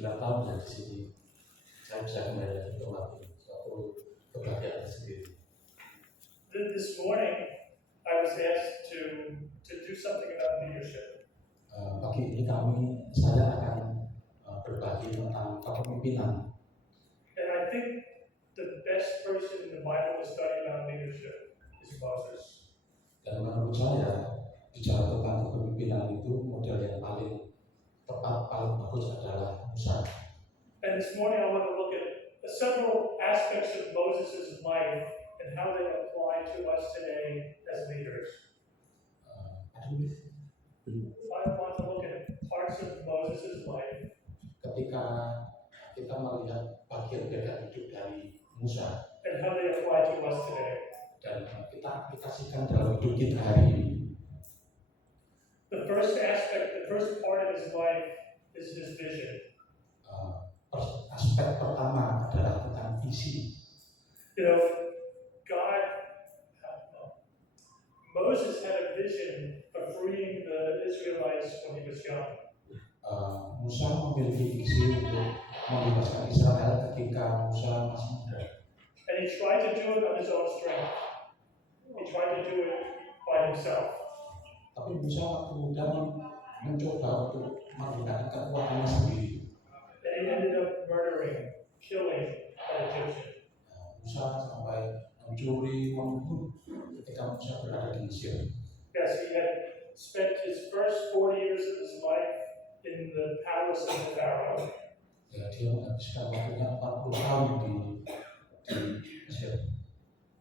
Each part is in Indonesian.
9 tahun ya di sini, saya bisa kembali lagi ke Mati, suatu kebahagiaan sendiri. This morning, I was asked to do something about leadership. Pagi ini saya akan berbagi tentang kepemimpinan. And I think the best person in the Bible to study about leadership is Moses. Dan menurut saya, bicara tentang kepemimpinan itu model yang paling tepat, paling bagus adalah Musa. And this morning I want to look at several aspects of Moses' life and how they apply to us today as leaders. I want to look at parts of Moses' life. Ketika kita melihat bagian-bagian hidup dari Musa and how they apply to us today. Dan kita aplikasikan dalam hidup kita hari ini. The first aspect, the first part of his life is his vision. Aspek pertama adalah tentang visi. You know, Moses had a vision of freeing the Israelites when he was young. Musa memiliki visi untuk membebaskan Israel ketika Musa masih muda. And he tried to do it on his own strength. He tried to do it by himself. Tapi Musa waktu muda mencoba untuk menggunakan kekuatannya sendiri. And he ended up murdering, killing an Egyptian. Musa sampai mencuri, membunuh ketika Musa berada di Mesir. Yes, he had spent his first 40 years of his life in the palace of the Pharaoh. Ya, dia menghabiskan waktunya 40 tahun di Mesir.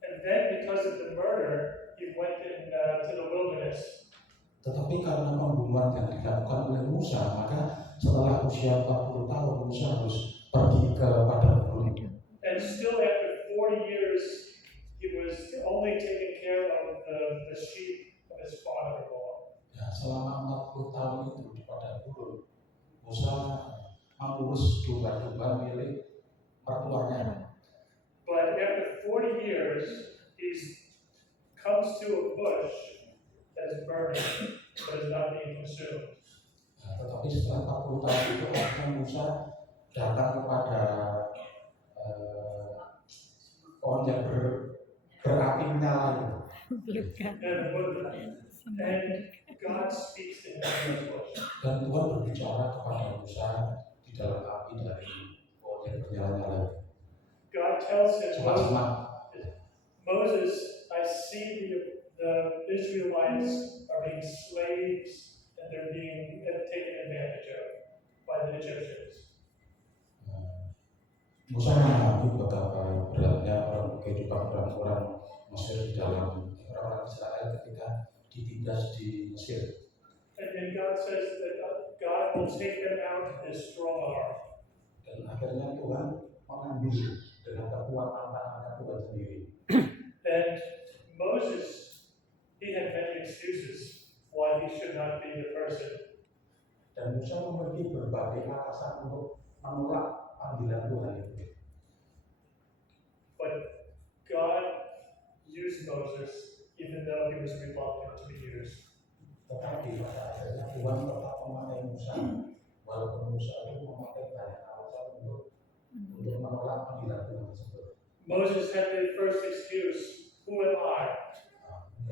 And then because of the murder, he went to the wilderness. Tetapi karena pembunuhan yang dilakukan oleh Musa, maka setelah usia 40 tahun Musa harus pergi ke padang gurun. And still after 40 years, he was only taking care of the sheep of his father-in-law. Ya, selama 40 tahun itu di padang gurun, Musa mengurus domba-domba milik mertuanya. But after 40 years, he comes to a bush that is burning, but is not being consumed. Nah, tetapi setelah 40 tahun itu akhirnya Musa datang kepada pohon yang berapi menyala. And God speaks to him in the bush. Dan Tuhan berbicara kepada Musa di dalam api dari pohon yang menyala-nyala. God tells him, Cepat-cepat. Moses, I see the Israelites are being slaves and they're being taken advantage of by the Egyptians. Musa mengalami betapa beratnya kehidupan orang-orang Mesir di dalam orang-orang Israel ketika ditindas di Mesir. And then God says that God will take them out with His strong arm. Dan akhirnya Tuhan mengambil dengan kekuatan tangannya Tuhan sendiri. And Moses, he had many excuses why he should not be the person. Dan Musa memiliki berbagai alasan untuk menolak panggilan Tuhan itu. But God used Moses even though he was reluctant to be used. Tetapi pada akhirnya Tuhan tetap memakai Musa, walaupun Musa itu memakai banyak alasan untuk menolak panggilan Tuhan tersebut. Moses had the first excuse, who am I?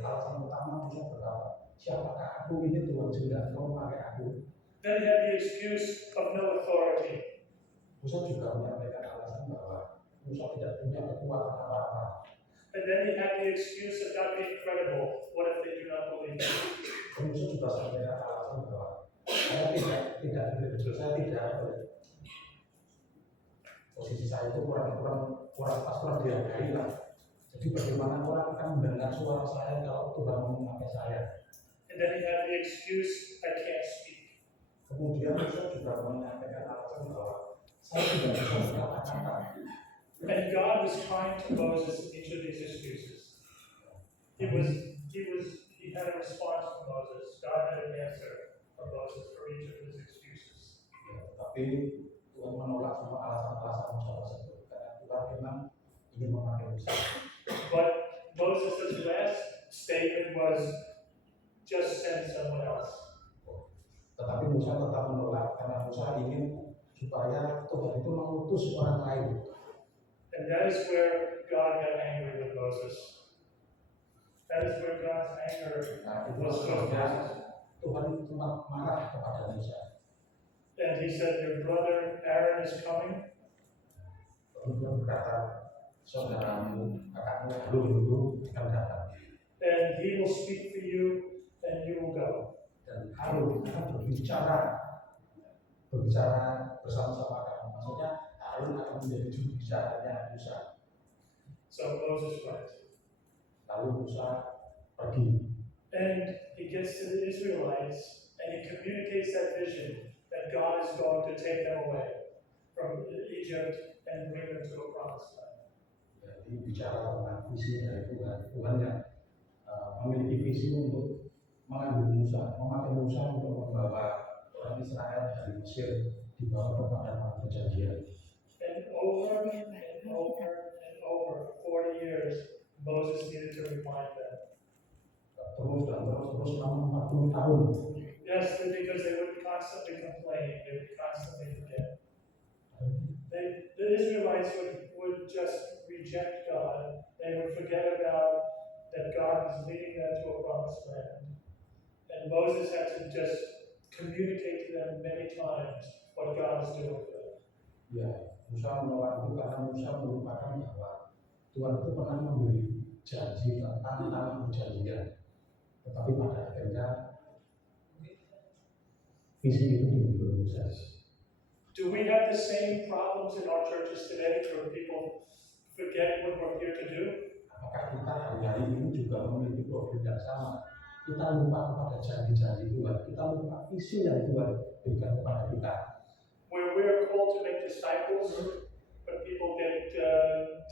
Alasan utama Musa berkata, siapakah aku ini Tuhan sehingga kau memakai aku? Then he had the excuse of no authority. Musa juga menyampaikan alasan bahwa Musa tidak punya kekuatan apa-apa. And then he had the excuse of not being credible. What if they do not believe him? Musa juga sampaikan alasan bahwa saya tidak kredibel, saya tidak posisi saya itu kurang pas, kurang dihargai lah. Jadi bagaimana orang akan mendengar suara saya kalau Tuhan memakai saya? And then he had the excuse, I can't speak. Kemudian Musa juga menyampaikan alasan bahwa saya tidak bisa berkata-kata. And God was kind to Moses in each of these excuses. He had a response from Moses. God had an answer from Moses for each of his excuses. Ya, tapi Tuhan menolak semua alasan-alasan Musa tersebut karena Tuhan memang ingin memakai Musa. But Moses' last statement was, just send someone else. Tetapi Musa tetap menolak karena Musa ingin supaya Tuhan itu mengutus orang lain. And that is where God got angry with Moses. That is where God's anger Nah, itu was with sebabnya Moses. Tuhan itu marah kepada Musa. And he said, your brother Aaron is coming, Lalu dia berkata, saudaramu, kakakmu Harun itu akan datang. and he will speak for you, and you will go. Dan Harun akan berbicara bersama-sama kamu. Maksudnya Harun akan menjadi juru bicaranya Musa. So Moses went. Lalu Musa pergi. And he gets to the Israelites, and he communicates that vision that God is going to take them away from Egypt and bring them to a promised land. Jadi bicara tentang visi dari Tuhan. Tuhan yang memiliki visi untuk mengambil Musa, memakai Musa untuk membawa orang Israel dari Mesir dibawa kepada perjanjian. And over and over and over, 40 years, Moses needed to remind them. Terus selama 40 tahun. Yes, because they would constantly complain, they would constantly forget. The Israelites would just reject God. They would forget about that God was leading them to a promised land. And Moses had to just communicate to them many times what God was doing for them. Ya, Musa menolak itu karena Musa melupakan bahwa Tuhan itu pernah memberi janji tentang tanah perjanjian. Tetapi pada akhirnya visi itu dimiliki Musa. Do we have the same problems in our churches today where people forget what we're here to do? Apakah kita hari-hari ini juga memiliki problem yang sama? Kita lupa kepada janji-janji Tuhan, kita lupa visi yang Tuhan berikan kepada kita. Where we're called to make disciples, but people get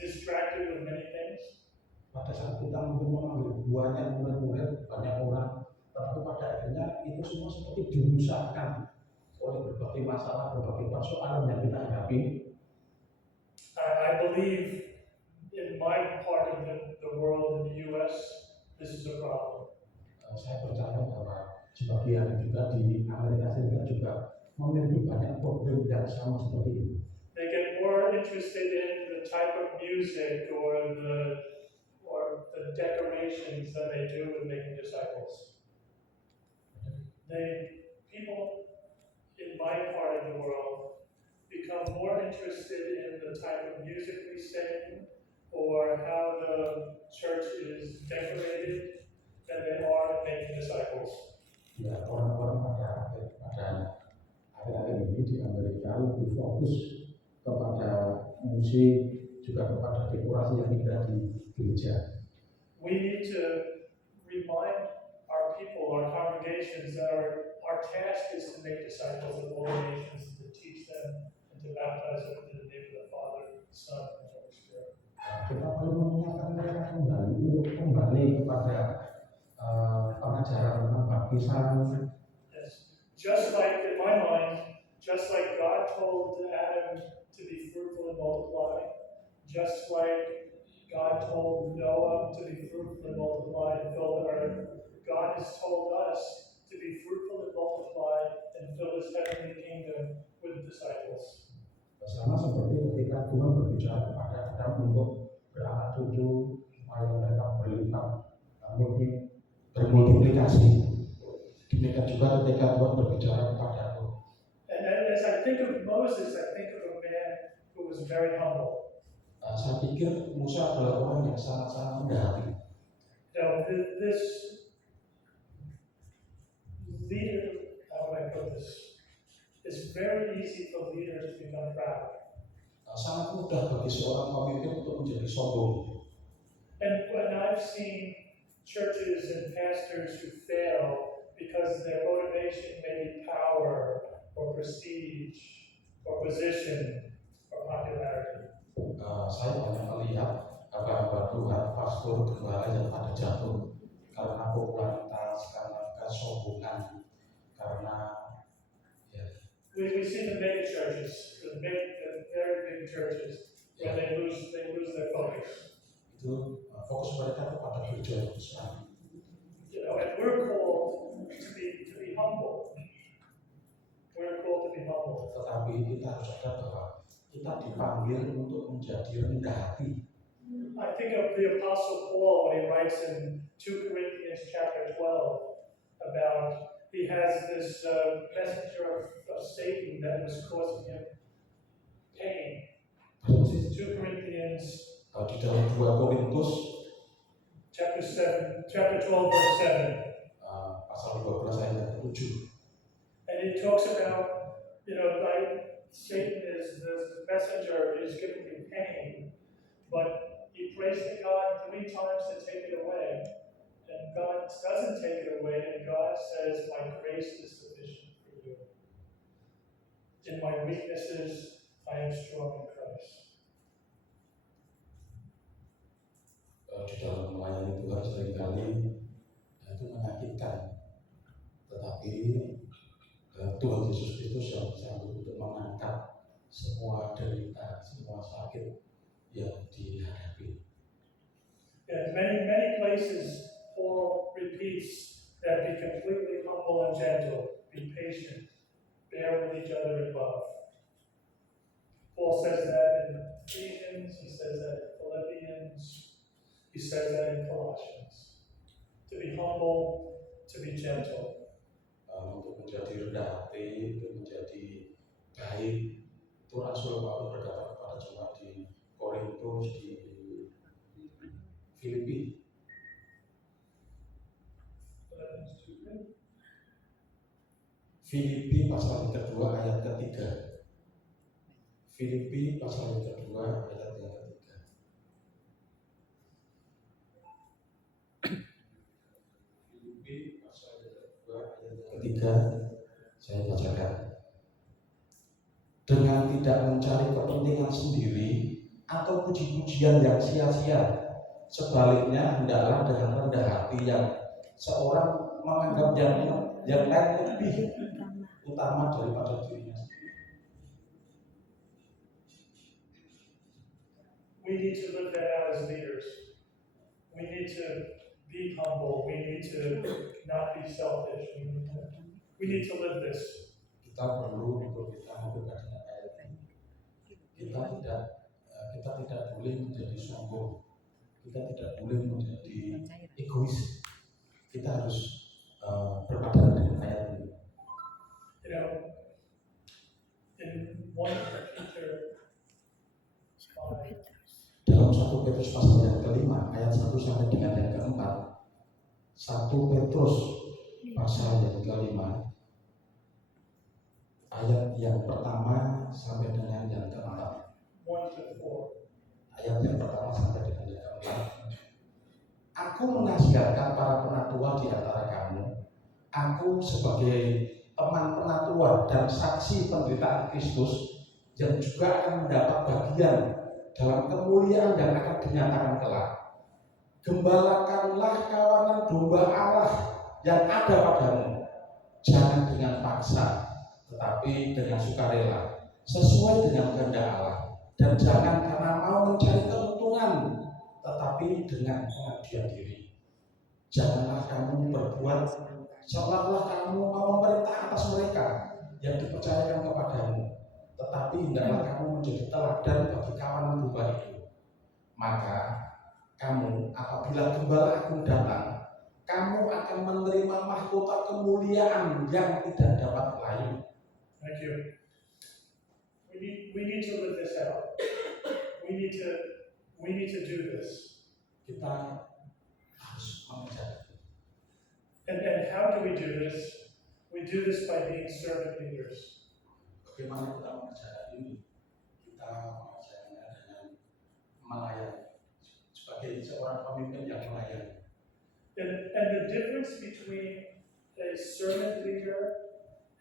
distracted with many things. Pada saat kita mungkin mengambil banyak murid-murid, banyak orang, tetapi pada akhirnya itu semua seperti dirusakkan oleh berbagai masalah, berbagai persoalan yang kita hadapi. I believe in my part of the world, in the U.S., this is a problem. Saya percaya bahwa sebagian juga di Amerika Serikat juga memiliki banyak problem yang sama seperti ini. They get more interested in the type of music or the decorations that they do with making disciples. People in my part of the world become more interested in the type of music we sing or how the church is decorated than they are in making disciples. Ya, orang-orang pada akhir-akhir ini di Amerika lebih fokus kepada musik, juga kepada dekorasi yang indah di gereja. We need to remind our people, our congregations, that our task is to make disciples of all nations, to teach them and to baptize them in the name of the Father, the Son, and the Holy Spirit. Kita perlu mengingatkan mereka kembali untuk kembali kepada pengajaran tentang baptisan. Yes. Just like, in my mind, just like God told Adam to be fruitful and multiply, just like God told Noah to be fruitful and multiply and fill the earth, God has told us to be fruitful and multiply and fill His heavenly kingdom with disciples. Sama seperti ketika Tuhan berbicara kepada Adam untuk beranak cucu supaya mereka berlimpah, bermultiplikasi. Demikian juga ketika Tuhan berbicara kepada aku. And as I think of Moses, I think of a man who was very humble. Saya pikir Musa adalah orang yang sangat-sangat rendah hati. Now, this leader, how do I put this? It's very easy for leaders to become proud. Sangat mudah bagi seorang pemimpin untuk menjadi sombong. And when I've seen churches and pastors who fail because their motivation may be power or prestige or position or popularity. Saya banyak melihat hamba-hamba Tuhan, pastor, gembala yang pada jatuh karena popularitas, karena kesombongan, karena We see the mega churches, the very big churches, where they lose their focus. Itu fokus mereka kepada gereja yang besar. And we're called to be humble. We're called to be humble. tetapi kita harus sadar bahwa kita dipanggil untuk menjadi rendah hati. I think of the Apostle Paul when he writes in 2 Corinthians chapter 12 about he has this messenger of Satan that was causing him pain. 2 Corinthians Di dalam 2 Korintus chapter 12 verse 7. Pasal 12 ayat 7. And it talks about, like Satan is the messenger is giving you pain, but he prays to God 3 times to take it away. And God doesn't take it away, and God says, my grace is sufficient for you. In my weaknesses, I am strong in Christ. Di dalam melayani Tuhan seringkali itu menyakitkan, tetapi Tuhan Yesus Kristus yang sanggup untuk mengangkat semua derita, semua sakit yang dihadapi. In many places, Paul repeats that be completely humble and gentle, be patient, bear with each other in love. Paul says that in Ephesians, he says that in Philippians, he says that in Colossians. To be humble, to be gentle. Untuk menjadi rendah hati, untuk menjadi baik, itu Rasul Paulus berkata kepada jemaat di Korintus, di Filipi. Filipi pasal yang kedua ayat ketiga. Filipi pasal yang kedua ayat yang ketiga. Filipi pasal yang kedua ayat yang ketiga. Saya bacakan. Dengan tidak mencari kepentingan sendiri atau puji-pujian yang sia-sia, sebaliknya hendaklah dengan rendah hati yang seorang menganggap yang lain lebih utama daripada dirinya sendiri. We need to live that out as leaders. We need to be humble. We need to not be selfish. We need to live this. Kita perlu untuk kita memperhatikan ayat ini. Kita tidak boleh menjadi sombong. Kita tidak boleh menjadi egois. Kita harus berpadanan dengan ayat ini. In 1 Peter 5, dalam 1 Petrus pasal yang kelima ayat 1 sampai dengan yang keempat. 1 Petrus pasal yang kelima ayat yang pertama sampai dengan yang keempat. 1 to 4. Ayat yang pertama sampai dengan yang keempat. Aku menasihatkan para penatua di antara kamu. Aku sebagai teman penatua dan saksi penderitaan Kristus yang juga akan mendapat bagian dalam kemuliaan yang akan dinyatakan kelak. Gembalakanlah kawanan domba Allah yang ada padamu, jangan dengan paksa, tetapi dengan sukarela, sesuai dengan kehendak Allah, dan jangan karena mau mencari keuntungan, tetapi dengan pengabdian diri. Janganlah kamu berbuat seolah-olah kamu mau memerintah atas mereka yang dipercayakan kepadamu, tetapi hendaklah kamu menjadi teladan bagi kawanan domba itu. Maka kamu, apabila Gembala Agung datang, kamu akan menerima mahkota kemuliaan yang tidak dapat lain. Thank you. We need to live this out. We need to do this. Kita harus mengejar. And how do we do this? We do this by being servant leaders. Bagaimana kita mengejar ini? Kita mengejarnya dengan melayani. Sebagai seorang pemimpin yang melayani. And the difference between a servant leader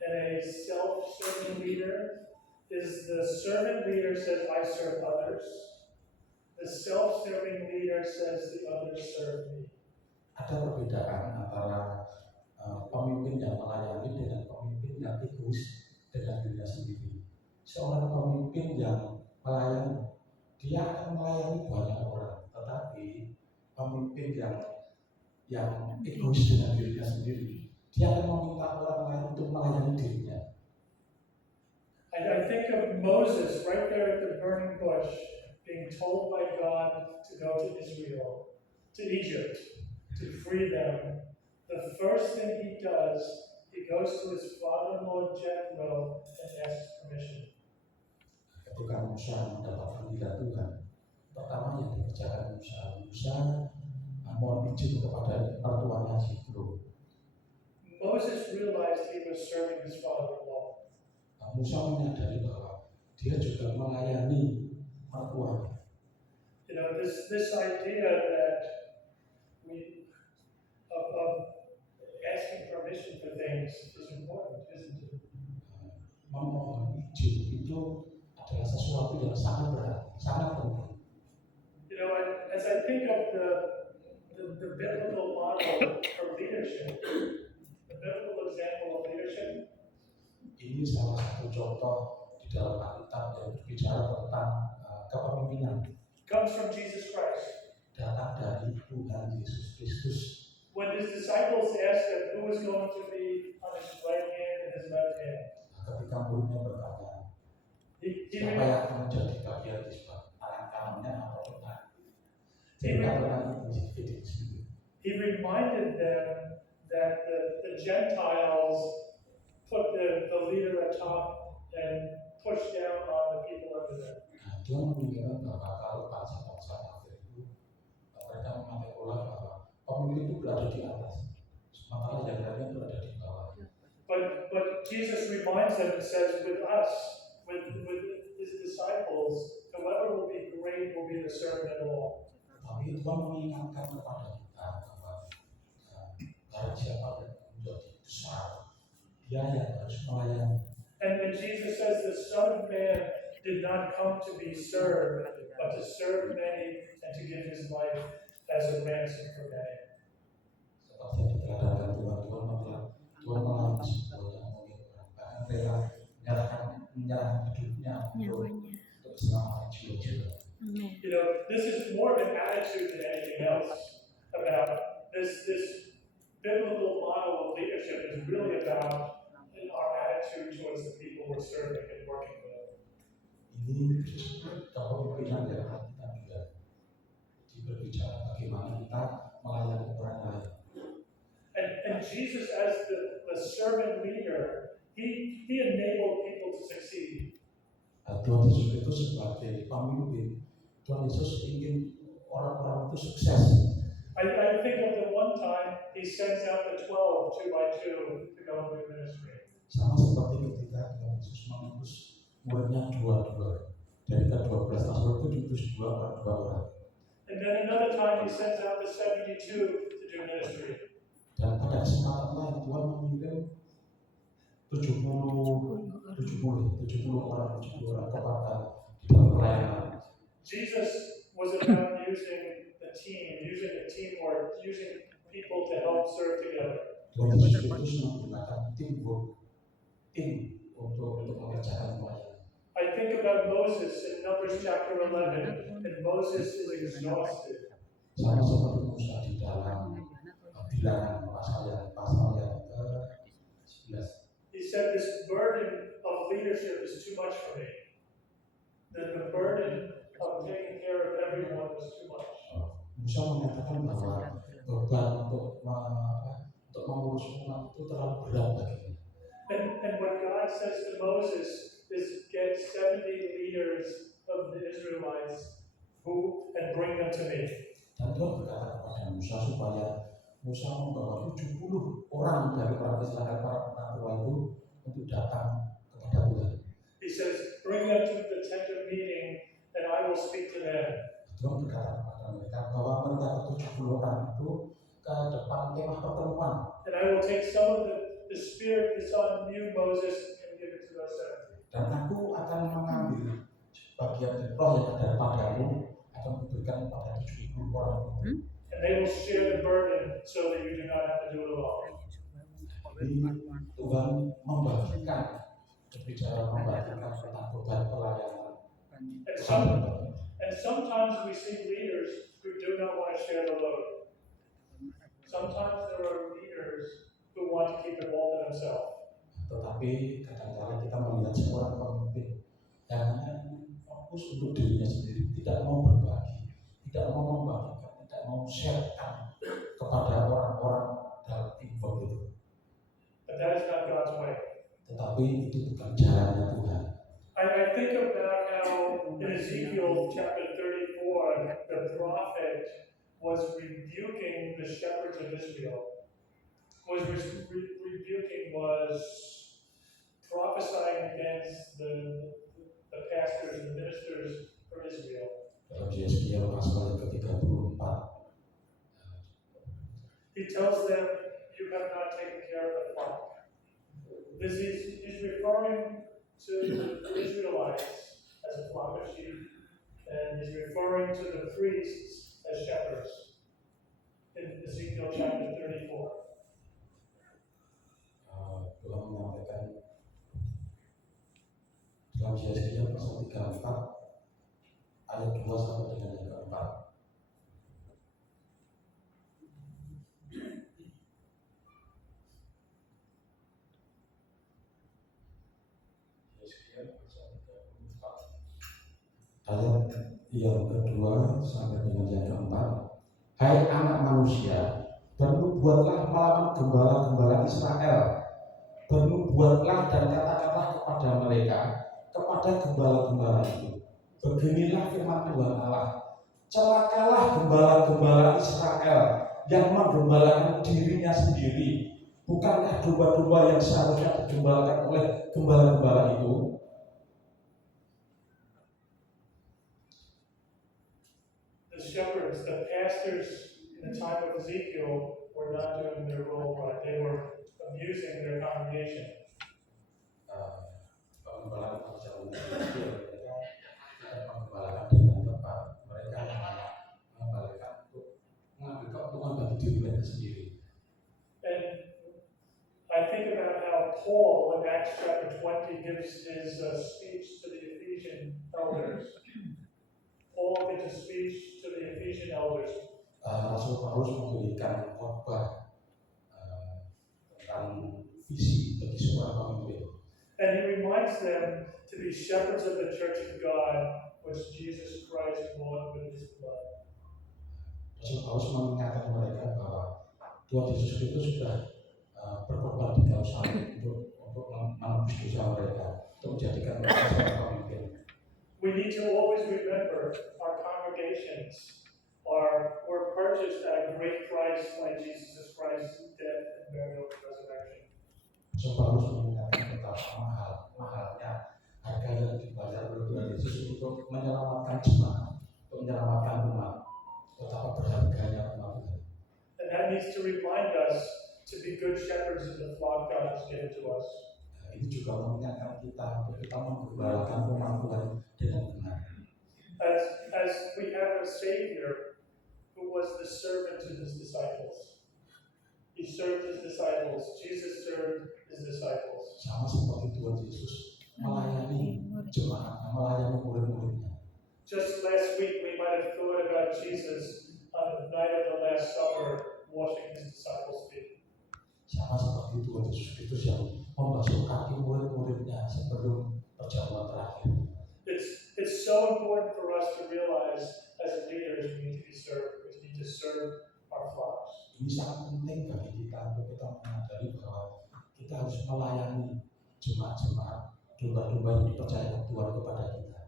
and a self-serving leader is the servant leader says, I serve others. The self-serving leader says, the others serve me. Ada perbedaan antara pemimpin yang melayani dengan pemimpin yang egois dengan dirinya sendiri. Seorang pemimpin yang melayani, dia akan melayani banyak orang. Tetapi pemimpin yang egois dengan dirinya sendiri, dia akan meminta orang lain untuk melayani dirinya. I think of Moses right there at the burning bush, being told by God to go to Israel, to Egypt, to free them. The first thing he does, he goes to his father-in-law Jethro and asks permission. Ketika Musa mendapat panggilan Tuhan, pertama yang dikerjakan Musa mohon izin kepada mertuanya Jethro. Moses realized he was serving his father-in-law. Musa menyadari bahwa dia juga melayani mertuanya. You know, this idea that of asking permission for things is important, isn't it? Memohon izin itu adalah sesuatu yang sangat berarti, sangat penting. You know, as I think of the biblical model for leadership, the biblical example of leadership, ini salah satu contoh di dalam Alkitab yang berbicara tentang kepemimpinan. comes from Jesus Christ. Datang dari Tuhan Yesus Kristus. When his disciples asked him who was going to be on his right hand and his left hand, Ketika muridnya bertanya, siapa yang akan menjadi bagian di sebelah tangan kanannya atau depan? He reminded them that the Gentiles put the leader atop and push down on the people under them. Dia mengingatkan bahwa kalau bangsa-bangsa kafir itu mereka memakai pola bahwa pemimpin itu berada di atas, sementara yang lainnya berada di bawah. But Jesus reminds them and says, with us, with his disciples, whoever will be great will be the servant of all. Tapi Tuhan mengingatkan kepada kita bahwa barang siapa yang menjadi besar, dia yang harus melayani. And when Jesus says the Son of Man did not come to be served, but to serve many and to give his life as a ransom for many. Seperti yang diterangkan Tuhan melayani semua yang mungkin bahkan rela menyerahkan hidupnya untuk keselamatan jiwa-jiwa. You know, this is more of an attitude than anything else about this biblical model of leadership is really about our attitude towards the people we're serving and working with. Ini kepemimpinan yang kita juga berbicara bagaimana kita melayani orang lain. And Jesus, as the servant leader, he enabled people to succeed. Tuhan Yesus itu sebagai pemimpin, Tuhan Yesus ingin orang-orang itu sukses. I think of the one time he sends out the 12, 2 by 2, to go and do ministry. Sama seperti ketika Tuhan Yesus mengutus muridnya dua-dua. Dari ke-12 rasul itu diutus dua orang. And then another time he sends out the 72 to do ministry. Dan pada kesempatan lain Tuhan mengirim 70 orang kepada di dalam pelayanan. Jesus was about using a teamwork, using people to help serve together. Tuhan Yesus itu menggunakan tim untuk mengerjakan pelayanan. I think about Moses in Numbers chapter 11, and Moses is exhausted. Sama seperti Musa di dalam bilangan pasal yang ke-11. He said, this burden of leadership is too much for me. That the burden of taking care of everyone was too much. Musa menyatakan bahwa beban untuk mengurus umat itu terlalu berat baginya. And what God says to Moses is get 70 leaders of the Israelites and bring them to me. Dan Tuhan berkata kepada Musa supaya Musa membawa 70 orang dari orang Israel, para penatua itu untuk datang kepada Tuhan. He says, bring them to the tent of meeting and I will speak to them. Tuhan berkata kepada mereka bahwa mereka 70 orang itu ke depan kemah pertemuan. And I will take some of the spirit that's on you, Moses, and give it to those 70. Dan aku akan mengambil bagian roh yang ada padamu, akan kuberikan kepada 70 orang. And they will share the burden so that you do not have to do it alone. Jadi Tuhan membagikan, berbicara membagikan tentang beban pelayanan. And sometimes we see leaders who do not want to share the load. Sometimes there are leaders who want to keep it all to themselves. Tetapi kadang-kadang kita melihat seorang untuk dirinya sendiri, tidak mau berbagi, tidak mau membagikan, tidak mau sharekan kepada orang-orang dalam teamwork itu. But that is not God's way. Tetapi itu bukan jalannya Tuhan. I think about how in Ezekiel chapter 34, the prophet was rebuking the shepherds of Israel. Was prophesying against the pastors and ministers for Israel. Dalam Yesaya pasal ke-34, he tells them, you have not taken care of the flock. He's referring to the Israelites as a flock of sheep, and he's referring to the priests as shepherds in Ezekiel chapter 34. Tuhan menyampaikan dalam Yesaya pasal 34 ayat 2 sampai dengan yang keempat. Yesaya pasal 34 ayat yang kedua sampai dengan yang keempat. Hai anak manusia, bernubuatlah melawan gembala-gembala Israel. Bernubuatlah dan katakanlah kepada mereka, kepada gembala-gembala itu, beginilah firman Tuhan Allah, celakalah gembala-gembala Israel yang menggembalakan dirinya sendiri. Bukankah domba-domba yang seharusnya digembalakan oleh gembala-gembala itu? The shepherds, the pastors in the time of Ezekiel were not doing their role right. They were abusing their congregation. Penggembala jauh mereka tidak menggembalakan dengan tepat. Mereka menggembalakan untuk mengambil keuntungan bagi diri mereka sendiri. And I think about how Paul in Acts chapter 20 gives his speech to the Ephesian elders. Paul gives a speech to the Ephesian elders. Rasul Paulus memberikan khotbah tentang visi bagi seorang pemimpin. And he reminds them to be shepherds of the church of God, which Jesus Christ bought with his blood. Rasul Paulus mengingatkan mereka bahwa Tuhan Yesus itu sudah berkorban di kayu salib untuk menebus dosa mereka, untuk menjadikan mereka sebagai pemimpin. We need to always remember our congregations were purchased at a great price by Jesus Christ's death and burial and resurrection. Rasul Paulus mengingatkan betapa mahalnya harga yang dibayar oleh Tuhan Yesus untuk menyelamatkan jemaat, untuk menyelamatkan umat. Betapa berharganya umat Tuhan. And that needs to remind us to be good shepherds in the flock God has given to us. Ini juga mengingatkan kita untuk kita menggembalakan umat Tuhan dengan benar. As we have a Savior who was the servant to his disciples. He served his disciples. Jesus served his disciples. Sama seperti Tuhan Yesus melayani jemaatnya, melayani murid-muridnya. Just last week we might have thought about Jesus on the night of the Last Supper washing his disciples' feet. Sama seperti Tuhan Yesus Kristus yang membasuh kaki murid-muridnya sebelum perjamuan terakhir. It's so important for us to realize as leaders we need to be served. We need to serve our flocks. Ini sangat penting bagi kita untuk kita menyadari bahwa kita harus melayani jemaat-jemaat, domba-domba yang dipercayakan Tuhan kepada kita.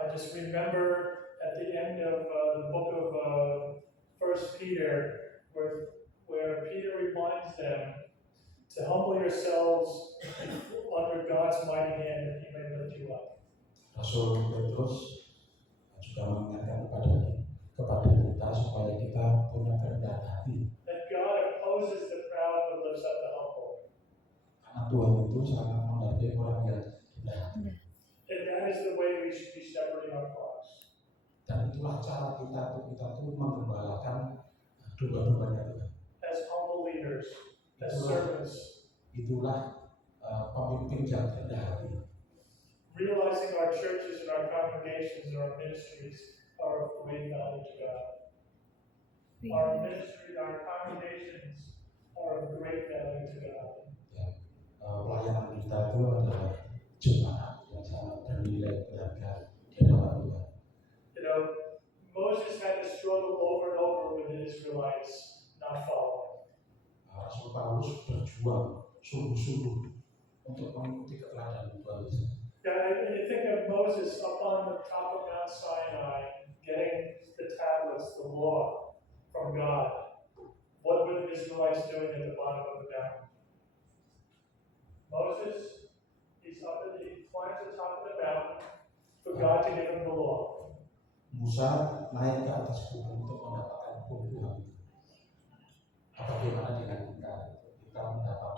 I just remember at the end of the book of 1 Peter, where Peter reminds them to humble yourselves under God's mighty hand that He may lift you up. Rasul Petrus juga mengingatkan kepada kita supaya kita punya kerendahan hati. That God opposes the proud but lifts up the humble. Karena Tuhan itu sangat menghargai orang yang rendah hati. And that is the way we should be shepherding our flocks. Dan itulah cara kita untuk kita tuh menggembalakan domba-dombanya Tuhan. As humble leaders, as servants. Itulah pemimpin yang rendah hati. Realizing our churches and our congregations and our ministries are of great value to God. Our ministry, our congregations are of great value to God. Ya, pelayanan kita itu adalah jemaat the Israelites not following. Rasul Paulus berjuang sungguh-sungguh untuk mengikuti keteladanan Tuhan. Yeah, and you think of Moses up on the top of Mount Sinai, getting the tablets, the law from God. What were the Israelites doing at the bottom of the mountain? Moses, he climbs to the top of the mountain for God to give him the law. Musa naik ke atas gunung untuk mendapatkan hukum Tuhan. Bagaimana dengan kita? Kita mendapat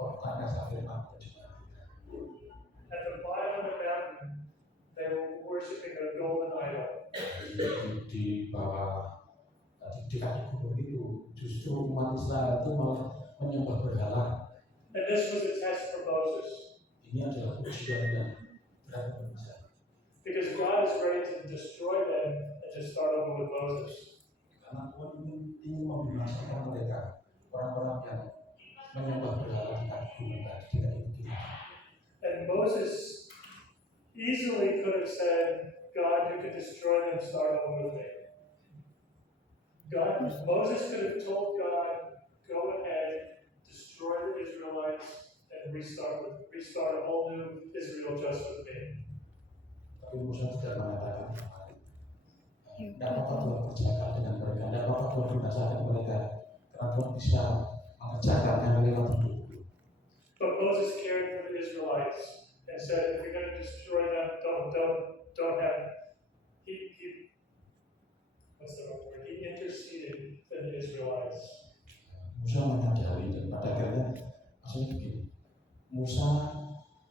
pokok dasar firman Tuhan. At the bottom of the mountain, they were worshiping a golden idol. Di bawah di kaki gunung itu justru umat Israel itu malah menyembah berhala. And this was a test for Moses. Ini adalah ujian yang berat bagi Musa. Because God is ready to destroy them and to start over with Moses. Karena Tuhan ingin membinasakan mereka, orang-orang yang menyembah berhala di kaki gunung tadi, di kaki bukit. And Moses easily could have said, God, you can destroy them, start over with me. Moses could have told God, go ahead, destroy the Israelites, and restart a whole new Israel just with me. Tapi Musa tidak mengatakan tidak apa-apa Tuhan kerjakan dengan mereka, tidak apa-apa Tuhan binasakan mereka, karena Tuhan bisa mengerjakannya lewat hidupku. But Moses cared for the Israelites and said, if you're going to destroy them, don't have. He interceded for the Israelites. Musa menyadari dan pada akhirnya maksudnya begini. Musa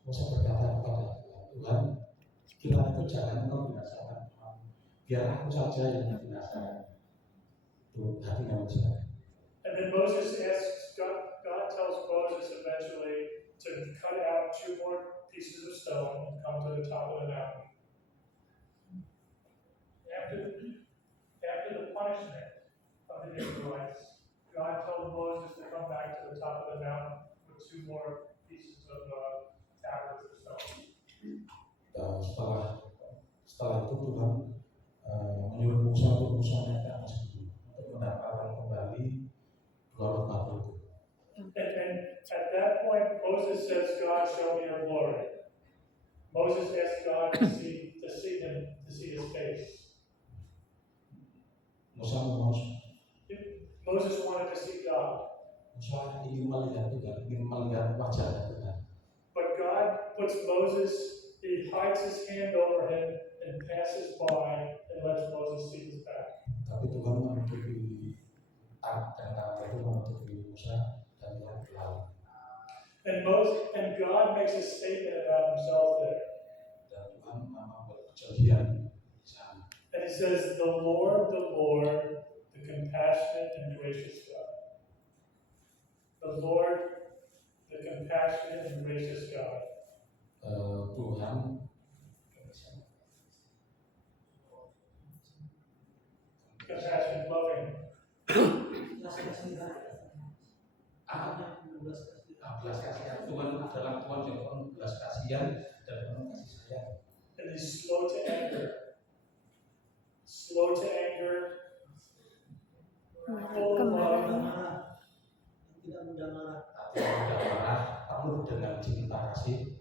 berkata kepada Tuhan, Tuhan itu jangan engkau binasakan, biar aku saja yang membinasakan. Itu hatinya Musa. And then Moses asks, God tells Moses eventually to cut out 2 more pieces of stone and come to the top of the mountain. After the punishment of the Israelites, God told Moses to come back to the top of the mountain with 2 more pieces of tablets of stone. Setelah itu Tuhan menyuruh Musa untuk naik ke atas gunung untuk mendapatkan kembali 2 lembah itu. And at that point, Moses says, God, show me your glory. Moses asked God to see his face. Moses wanted to see God. Musa ingin melihat Tuhan, ingin melihat wajah Tuhan. But God puts Moses, he hides his hand over him and passes by and lets Moses see his back. Tapi Tuhan menutupi tangan itu menutupi Musa dan Tuhan berlalu. And God makes a statement about himself there. Dan Tuhan membuat perjanjian di sana. And he says, the Lord, the compassionate and gracious God. The Lord, the compassionate and gracious God. Tuhan Compassionate, loving. Belas kasihan. Tuhan adalah Tuhan yang penuh belas kasihan dan penuh kasih sayang. And he's slow to anger, full of love, Tidak mudah marah, penuh dengan cinta kasih,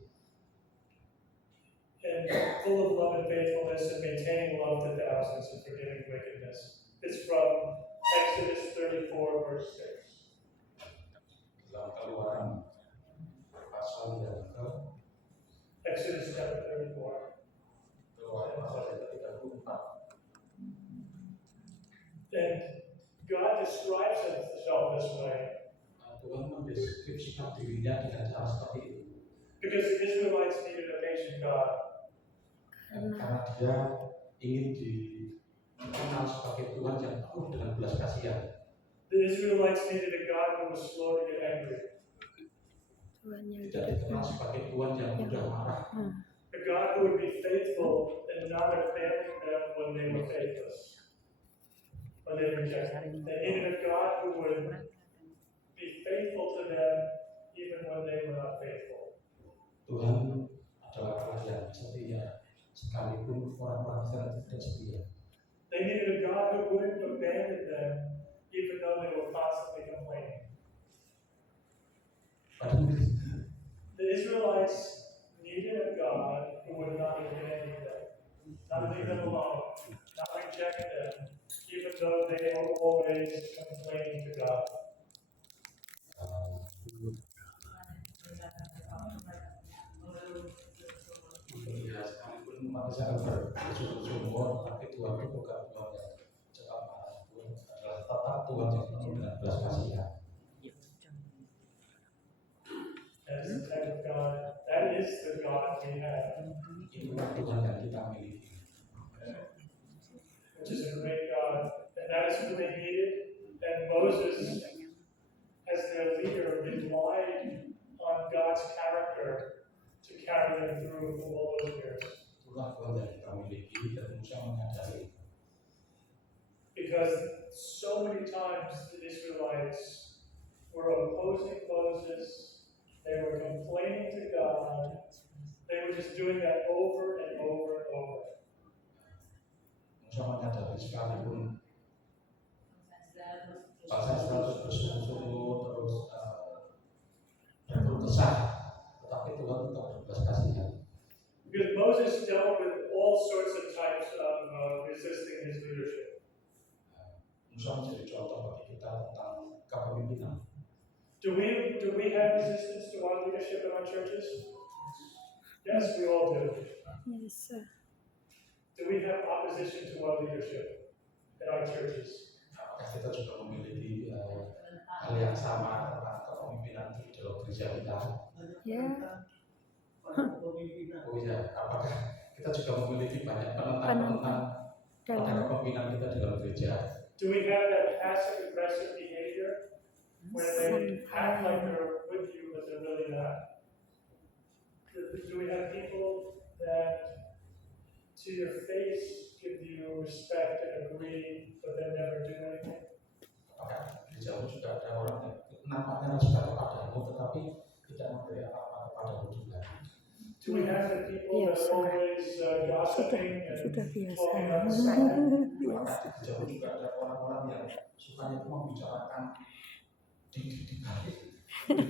and full of love and faithfulness, and maintaining love to thousands and forgiving wickedness. It's from Exodus 34, verse 6. dalam Keluaran pasal yang ke Exodus chapter 34. Keluaran pasal yang ke-34. And God describes himself this way Tuhan mendeskripsikan dirinya dengan cara seperti itu. because the Israelites needed a patient God. Karena dia ingin dikenal sebagai Tuhan yang penuh dengan belas kasihan. The Israelites needed a God who was slow to get angry. Tidak dikenal sebagai Tuhan yang mudah marah. A God who would be faithful and not abandon them when they were faithless, when they rejected. They needed a God who would be faithful to them even when they were not faithful. Tuhan adalah Allah yang setia, sekalipun orang-orang Israel tidak setia. They needed a God who wouldn't abandon them, even though they were constantly complaining. The Israelites needed a God who would not abandon them, not leave them alone, not reject them, even though they were always complaining to God. Ya, sekalipun manusia bersungguh-sungguh, tapi Tuhan itu bukan Tuhan yang cepat marah. Tuhan adalah tetap Tuhan yang penuh dengan belas kasihan. That is the type of God. That is the God we have. Itulah Tuhan yang kita miliki. Which is a great God. And that is who they needed. And Moses, as their leader, relied on God's character to carry them through all those years. Itulah Tuhan yang kita miliki dan Musa menyadari. Because so many times the Israelites were opposing Moses. They were complaining to God. They were just doing that over and over and over. Musa menyadari sekalipun bangsa Israel bersungguh-sungguh terus berkeluh kesah, tetapi Tuhan tetap berbelas kasihan. Because Moses dealt with all sorts of types of resisting his leadership. Musa menjadi contoh bagi kita tentang kepemimpinan. Do we have resistance to our leadership in our churches? Yes, we all do. Yes, sir. Do we have opposition to our leadership in our churches? Apakah kita juga memiliki hal yang sama tentang kepemimpinan di dalam gereja kita? Ya. Oh iya, apakah kita juga memiliki banyak penentang-penentang pada kepemimpinan kita di dalam gereja? Do we have that passive-aggressive behavior where they act like they're with you but they're really not? Do we have people that to your face give you respect and agree but then never do anything? Apakah di gerejamu juga ada orang yang nampaknya respect kepadamu tetapi tidak memberi apa-apa kepadamu juga? Do we have the people that are always gossiping and Sudah biasa. talking on the side? Apakah di gerejamu juga ada orang-orang yang sukanya itu membicarakan di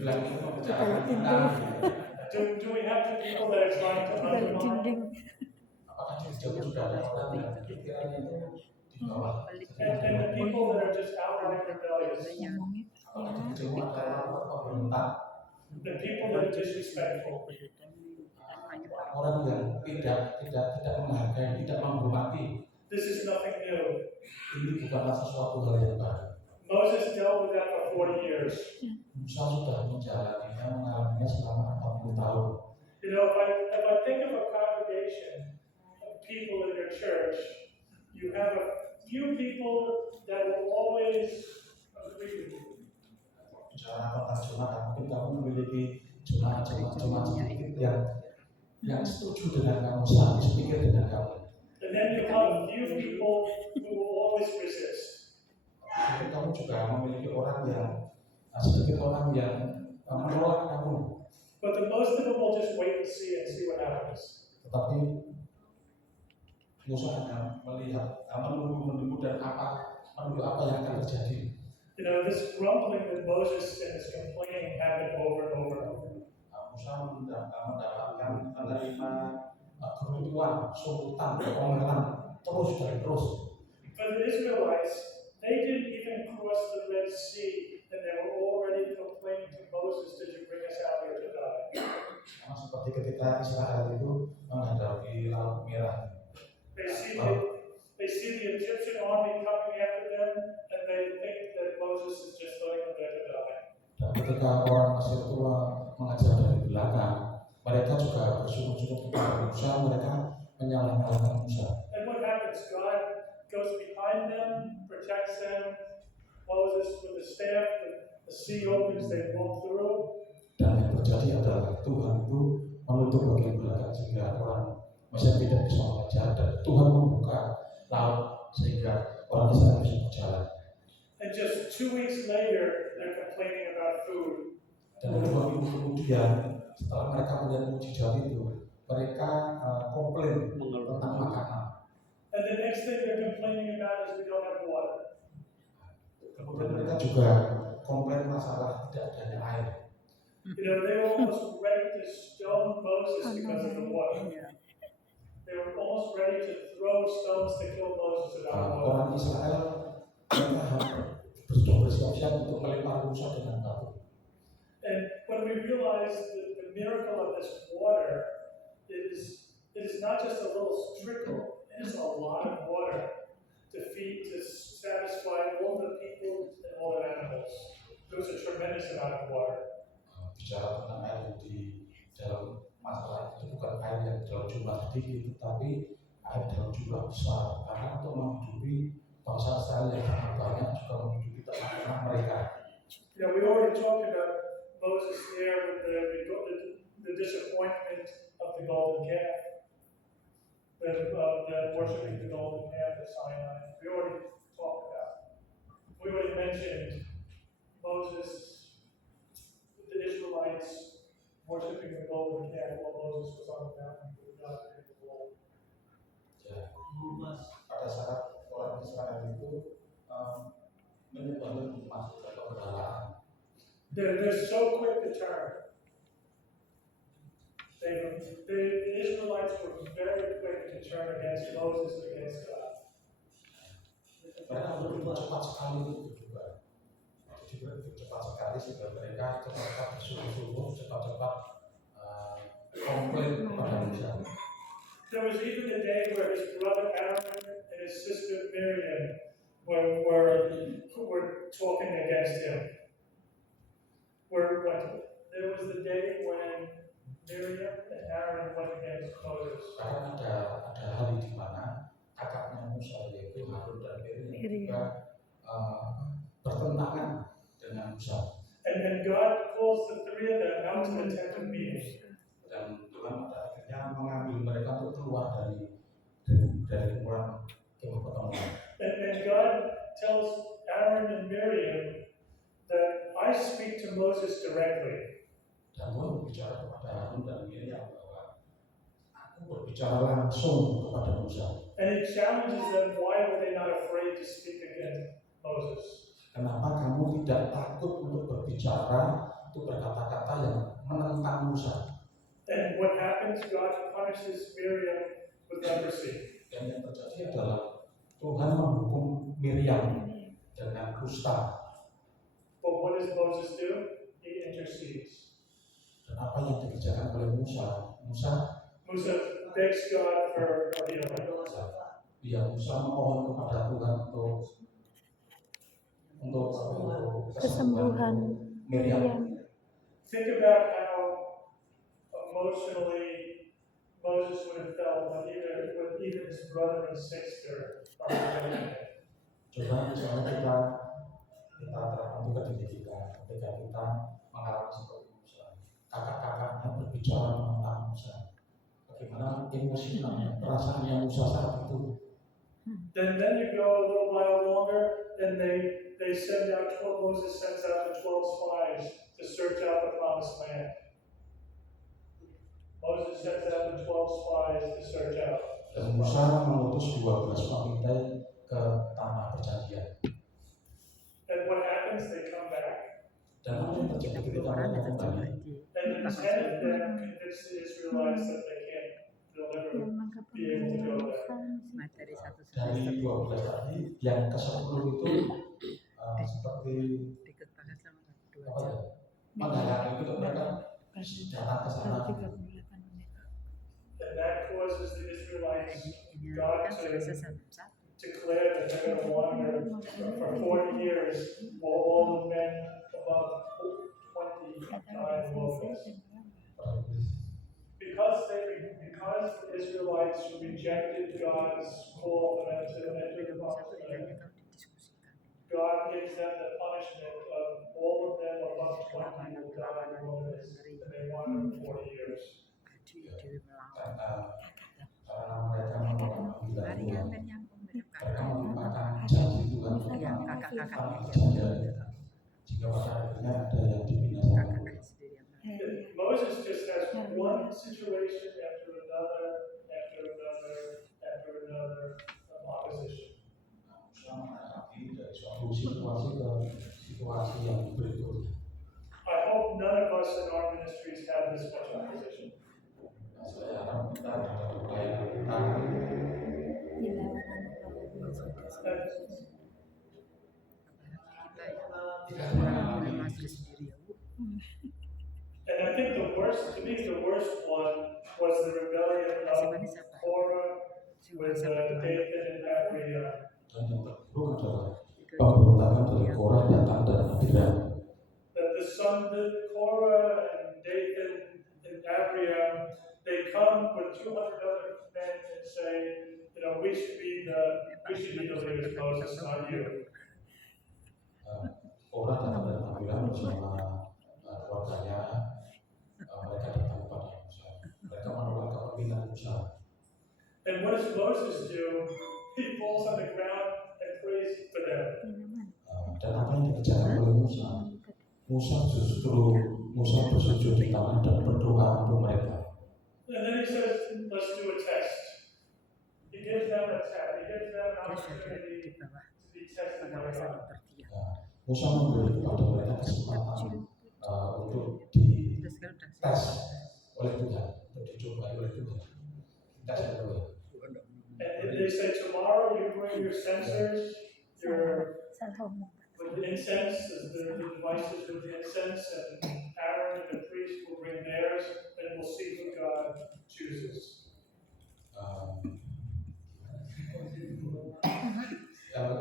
balik itu membicarakan kita? Do we have the people that are trying to undermine? Apakah di gerejamu juga ada orang yang pikirannya itu di bawah? And the people that are just outright rebellious? Apakah di gerejamu ada orang pemberontak? The people that are disrespectful? Orang yang tidak menghargai, tidak menghormati. This is nothing new. Ini bukanlah sesuatu hal yang baru. Moses dealt with that for 40 years. Musa sudah mengalaminya selama 40 tahun. You know, if I think of a congregation of people in your church, you have a few people that will always agree with you. Bicara tentang jemaat, mungkin kamu memiliki jemaat sedikit yang setuju dengan kamu, sepikir dengan kamu. And then you have a few people who will always resist. Mungkin kamu juga memiliki sedikit orang yang menolak kamu. But the most of them will just wait and see what happens. Tetapi Musa hanya melihat, menunggu dan menunggu apa yang akan terjadi. You know, this grumbling that Moses and his complaining happened over and over and over. Musa mendapatkan menerima kerutuan, sungkutan, keomelan terus. For the Israelites, they didn't even cross the Red Sea, and they were already complaining to Moses, "Did you bring us out here to die?" Sama seperti ketika Israel itu menghadapi Laut Merah. They see the Egyptian army coming after them, and they think that Moses is just letting them there to die. Dan ketika orang Mesir itu mengajar dari belakang, mereka juga bersungguh-sungguh kepada Musa, mereka menyalahkan Musa. And what happens? God goes behind them, protects them. Moses with the staff, the sea opens, they walk through. Dan yang terjadi adalah Tuhan itu menutup bagian belakang sehingga orang Mesir tidak bisa mengejar, dan Tuhan membuka laut sehingga orang Israel bisa berjalan. And just 2 weeks later, they're complaining about food. Dan 2 minggu kemudian, setelah mereka melihat mujizat itu, mereka komplain tentang makanan. And the next thing they're complaining about is we don't have water. Kemudian mereka juga komplain masalah tidak adanya air. You know, they were almost ready to stone Moses because of the water. They were almost ready to throw stones to kill Moses about water. Orang Israel mereka bersiap-siap untuk melempar Musa dengan batu. And when we realize the miracle of this water, it is not just a little trickle, it is a lot of water to satisfy all the people and all the animals. It was a tremendous amount of water. Bicara tentang air di dalam masalah itu bukan air yang dalam jumlah sedikit, tetapi air dalam jumlah besar. Karena untuk menghidupi bangsa Israel yang sangat banyak juga menghidupi ternak-ternak mereka. You know, we already talked about Moses there with the disappointment of the golden calf, the worshiping the golden calf at Sinai. We already talked about. We already mentioned Moses, the Israelites worshiping the golden calf while Moses was on the mountain with God in the world. Ya, pada saat orang Israel itu menyembah masuk ke kebenaran. They're so quick to turn. The Israelites were very quick to turn against Moses and against God. Mereka begitu cepat sekali itu juga. Begitu cepat sekali sehingga mereka cepat-cepat bersungguh-sungguh, cepat-cepat komplain kepada Musa. There was even a day where his brother Aaron and his sister Miriam were talking against him. There was the day when Miriam and Aaron went against Moses. Bahkan ada hari di mana kakaknya Musa yaitu Harun dan Miriam juga bertentangan dengan Musa. And then God calls the three of them out to the tent of meeting. Dan Tuhan pada akhirnya mengambil mereka untuk keluar dari kumpulan kemah pertemuan. And God tells Aaron and Miriam that I speak to Moses directly. Dan Tuhan berbicara kepada Harun dan Miriam bahwa aku berbicara langsung kepada Musa. And it challenges them, why were they not afraid to speak against Moses? Kenapa kamu tidak takut untuk berbicara, untuk berkata-kata yang menentang Musa? And what happens? God punishes Miriam with leprosy. Dan yang terjadi adalah Tuhan menghukum Miriam dengan kusta. But what does Moses do? He intercedes. Dan apa yang dikerjakan oleh Musa? Musa begs God for a healing. Musa memohon kepada Tuhan untuk kesembuhan Miriam. Think about how emotionally Moses would have felt when even his brother and sister are praying. Coba misalnya kita terapkan juga diri kita ketika kita mengalami seperti Musa. Kakak-kakaknya berbicara tentang Musa. Bagaimana emosionalnya, perasaannya Musa saat itu. Then you go a little while longer, and they send out Moses sends out the 12 spies to search out the promised land. Moses sends out the 12 spies to search out. Dan Musa mengutus 12 pengintai ke tanah perjanjian. And what happens? They come back. Dan apa yang terjadi ketika mereka kembali? And the 10 of them convince the Israelites that they can't deliver, be able to go there. Materi satu Dari 12 tadi, yang ke-10 itu seperti ikut banget sama 2 apa jam. ya? Menghalangi untuk mereka datang ke sana. And that causes the Israelites, Ini God kan selesai satu. declare that they're going to wander for 40 years while all the men above 20 die in the wilderness. Because the Israelites rejected God's call for them to enter the promised land, God gives them the punishment of all of them above 20 will die in the wilderness, and they wander for 40 years. Karena mereka menolak panggilan Tuhan, mereka melupakan janji Tuhan Yang tentang kakak-kakaknya perjanjian, sehingga pada akhirnya ada yang dibinasakan. kakaknya sendiri yang Moses just has one situation after another, after another, after another, dari suatu situasi ke situasi yang berikutnya. I hope none of us in our ministries have this much opposition. Nah, saya harap kita dalam pelayanan kita Kita ya majelis sendiri ya Bu. And I think the worst one was the rebellion of Korah with Dathan and Abiram. dan yang terburuk adalah pemberontakan dari Korah, Datan dan Abiram. That the Korah and Dathan and Abiram, they come with 200 other men and say, we should be the leaders, Moses, not you. Korah, Datan dan Abiram bersama keluarganya, mereka datang kepada Musa. Mereka menolak kepemimpinan Musa. And what does Moses do? He falls on the ground and prays for them. Dan apa yang dikerjakan oleh Musa? Musa bersujud di tanah dan berdoa untuk mereka. And then he says, let's do a test. He gives them a test. He gives them an Dia sudah opportunity di bawah to be tested by pengawasan God. tertiak. Musa memberi kepada mereka kesempatan untuk Kita sekarang sudah dites oleh Tuhan, untuk dicobai oleh Tuhan. Tes kedua. And they say, tomorrow you bring your censers, your Salah with the incense, the devices with the incense, and Aaron and the priest will bring theirs, and we'll see who God chooses.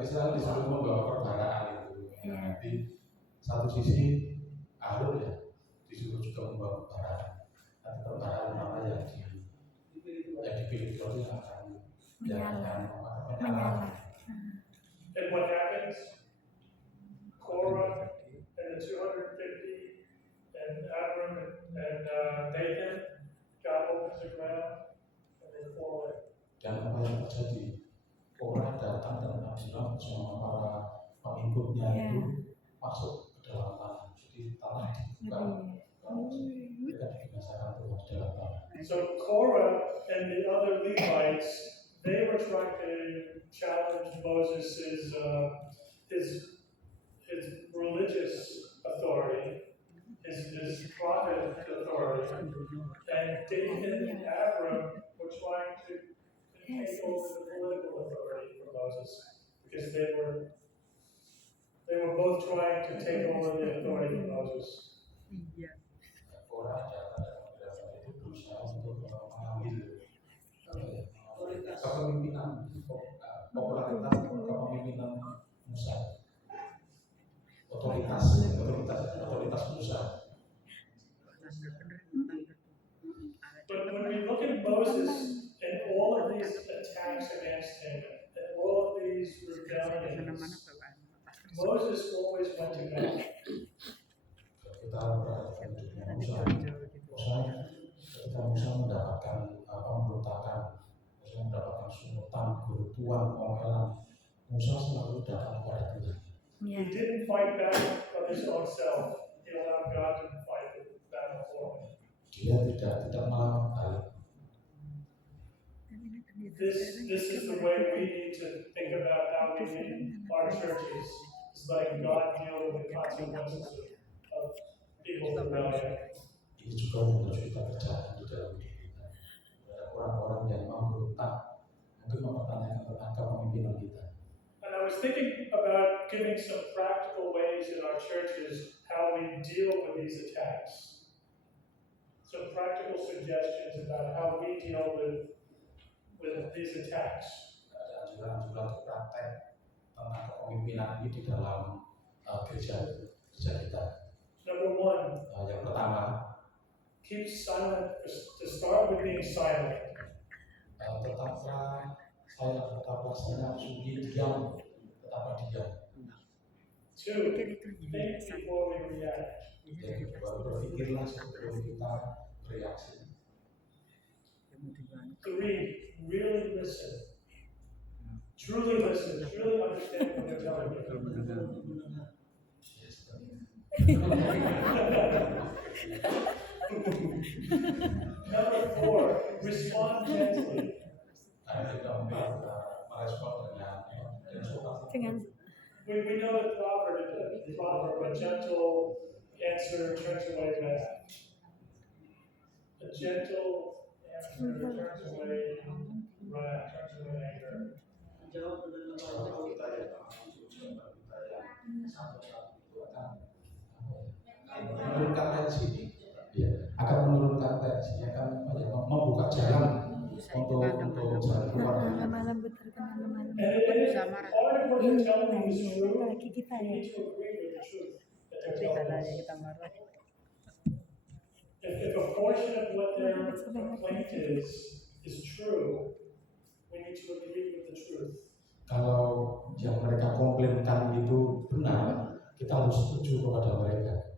Israel disuruh membawa perbaraan itu. Nanti satu sisi Harun ya disuruh juga membawa perbaraan. Nanti perbaraan mana yang dipilih oleh akan menyala. And what happens? Korah and the 250 and Abram and Dathan got over the ground and they fall in. Dan apa yang terjadi? Korah, Datan dan Abiram bersama para pengikutnya itu masuk ke dalam tanah. Jadi tanah dibuka, mereka dibinasakan Tuhan di dalam tanah. So Korah and the other Levites, they were trying to challenge Moses' his religious authority, his prophet authority, and Dathan and Abram were trying to take over the political authority from Moses because they were both trying to take over the authority from Moses. Iya. Korah, Datan dan Abiram itu berusaha untuk mengambil kepemimpinan, popularitas kepemimpinan Musa, otoritas Musa. But when we look at Moses and all of these attacks against him, and all of these rebellions, Moses always went to God. Kita perhatikan dunia Musa, ketika Musa mendapatkan pemberontakan, Musa mendapatkan sungutan, kerutuan, omelan, Musa selalu datang kepada Tuhan. He didn't fight back of his own self. He allowed God to fight the battle for him. Dia tidak melawan balik. This is the way we need to think about how we lead our churches. It's letting God deal with the consequences of people's rebellion. Ini juga yang harus kita kerjakan di dalam hidup kita. Ada orang-orang yang memberontak untuk mempertanyakan tentang kepemimpinan kita. And I was thinking about giving some practical ways in our churches how we deal with these attacks. Some practical suggestions about how we deal with these attacks. Ada anjuran-anjuran praktek tentang kepemimpinan ini di dalam gereja kita. Number one, Yang pertama, keep silent. To start with being silent. tetaplah silent, sunyi, diam, tetaplah diam. Two, think before we react. Yang kedua, berpikirlah sebelum kita bereaksi. Three, really listen. Truly listen. Truly understand what they're telling you. Number four, respond gently. Kita merespon dengan We know the proverb, a gentle answer turns away wrath. A gentle answer turns away wrath, turns away anger. Kalau kita ya, kita ya satu-satu itu akan menurunkan tensi, ya, akan menurunkan tensi, akan membuka jalan untuk jalan keluar. Malam betul kan malam. And if part of what they're telling you is true, Lagi kita you ya. need to agree with the truth that they're Tapi telling kalau us. kita marah, If a portion of what their complaint is true, we need to agree with the truth. Kalau yang mereka komplainkan itu benar, kita harus setuju kepada mereka.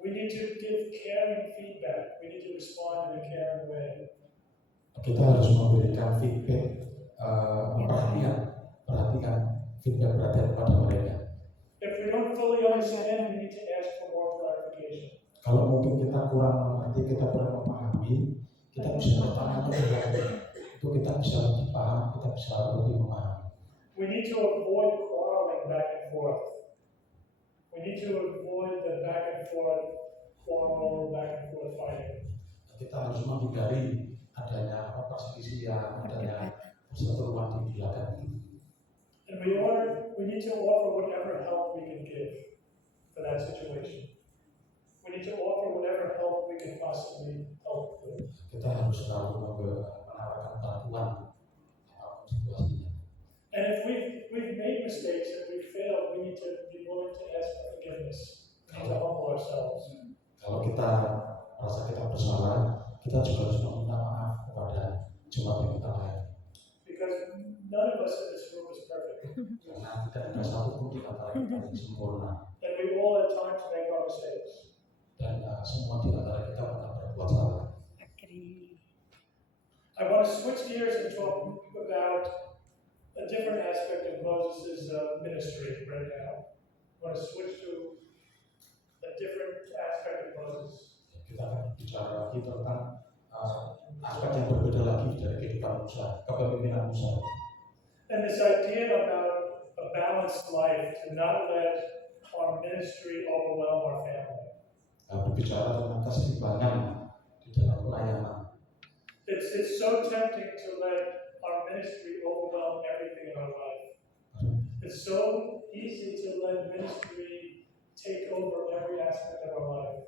We need to give caring feedback. We need to respond in a caring way. Kita harus memberikan feedback, perhatikan feedback kepada mereka. If we don't fully understand, we need to ask for more clarification. Kalau mungkin kita kurang mengerti, kita kurang memahami, kita bisa bertanya kepada itu, kita bisa lebih paham, kita bisa lebih memahami. We need to avoid quarreling back and forth. We need to avoid the back and forth quarrel, back and forth fighting. Kita harus menghindari adanya perselisihan, adanya perseteruan di belakang. And we need to offer whatever help we can give for that situation. We need to offer whatever help we can possibly help with. Kita harus selalu menawarkan bantuan apapun situasinya. And if we've made mistakes and we've failed, we need to be willing to ask for forgiveness. We need to humble ourselves. Kalau kita merasa kita bersalah, kita juga harus meminta maaf kepada jemaat yang kita layani. Because none of us in this room is perfect. Karena tidak ada satupun di antara kita yang sempurna, And we all at times make our mistakes. dan semua di antara kita pernah berbuat salah. I want to switch gears and talk about a different aspect of Moses' ministry right now. I want to switch to a different aspect of Moses. Kita akan bicara lagi tentang aspek yang berbeda lagi dari kehidupan Musa, kepemimpinan Musa. And this idea about a balanced life, to not let our ministry overwhelm our family. Berbicara tentang keseimbangan di dalam pelayanan. It's so tempting to let our ministry overwhelm everything in our life. It's so easy to let ministry take over every aspect of our life.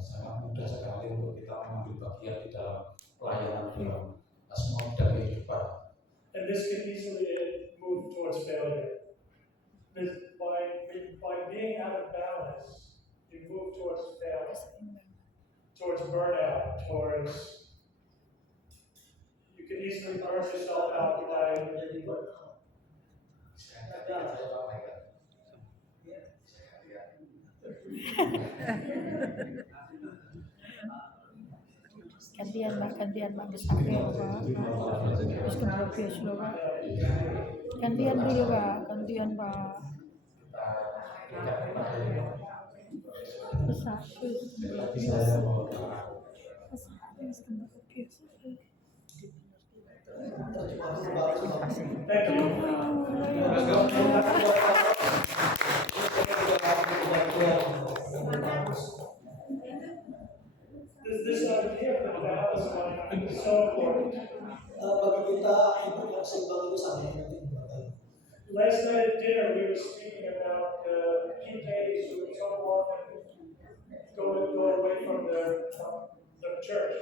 Sangat mudah sekali untuk kita mengambil bagian di dalam pelayanan dalam semua bidang kehidupan. And this can easily move towards failure. By being out of balance, you move towards failure, towards burnout, towards you can easily burn yourself out by Gantian Pak Desaprio Pak. Terus kemudian slow Pak. Gantian dulu Pak, gantian Pak. Thank you. This idea of the balance is so important. Bagi kita hidup yang seimbang itu sangat penting. Last night at dinner, we were speaking about PKs who so often go away from the church.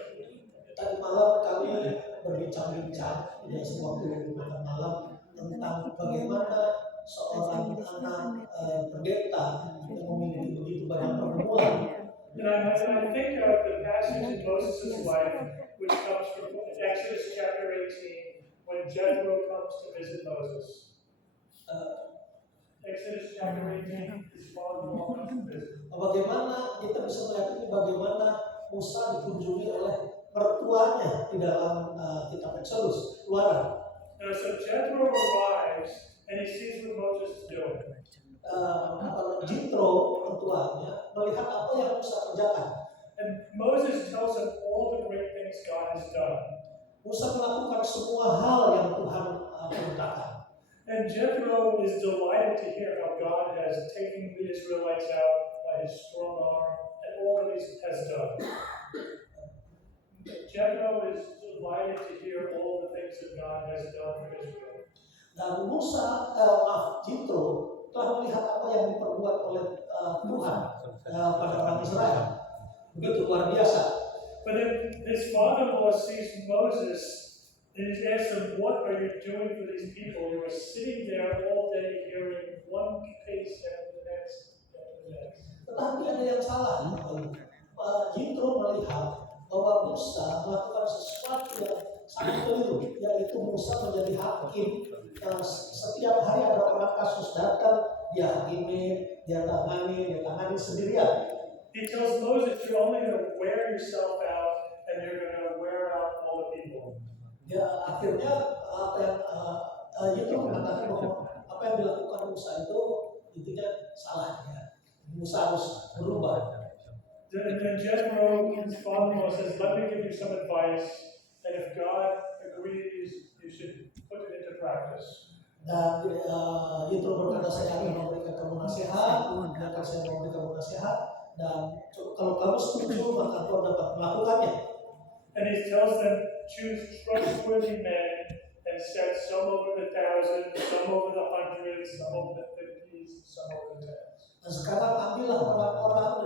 Tadi malam kami berbincang-bincang di waktu makan malam tentang bagaimana seorang anak pendeta yang memiliki begitu banyak pergumulan. And I think of the passage in Moses' life, which comes from Exodus chapter 18, when Jethro comes to visit Moses. Exodus chapter 18 is father-in-law comes to visit. Bagaimana kita bisa melihat ini bagaimana Musa dikunjungi oleh mertuanya di dalam kitab Exodus, Keluaran. So Jethro arrives and he sees what Moses is doing. Jitro mertuanya melihat apa yang Musa kerjakan. And Moses tells him all the great things God has done. Musa melakukan semua hal yang Tuhan perintahkan. And Jethro is delighted to hear how God has taken the Israelites out by his strong arm and all that he has done. Jethro is delighted to hear all the things that God has done for Israel. Dan Jitro telah melihat apa yang diperbuat oleh Tuhan pada orang Israel. Begitu luar biasa. But then his father-in-law sees Moses and he asks him, "What are you doing for these people? You are sitting there all day hearing one case after the next after the next." Tetapi ada yang salah. Jitro melihat bahwa Musa melakukan sesuatu yang sangat keliru, yaitu Musa menjadi hakim. Setiap hari ada orang kasus datang, dia hakimi, dia tangani sendirian. He tells Moses, "You're only going to wear yourself out, and you're going to wear out all the people." Ya akhirnya apa yang Jitro mengatakan bahwa apa yang dilakukan Musa itu intinya salah. Ya. Musa harus berubah. And then Jethro, his father-in-law, says, "Let me give you some advice, and if God agrees, you should put it into practice." Dan Jitro berkata, saya akan memberikan kamu nasihat, akan saya memberikan kamu nasihat, dan kalau kamu setuju maka kau dapat melakukannya. And he tells them, "Choose trustworthy men and set some over the 1,000, some over the 100, some over the 50s, some over the 10s." Dan sekarang ambillah orang-orang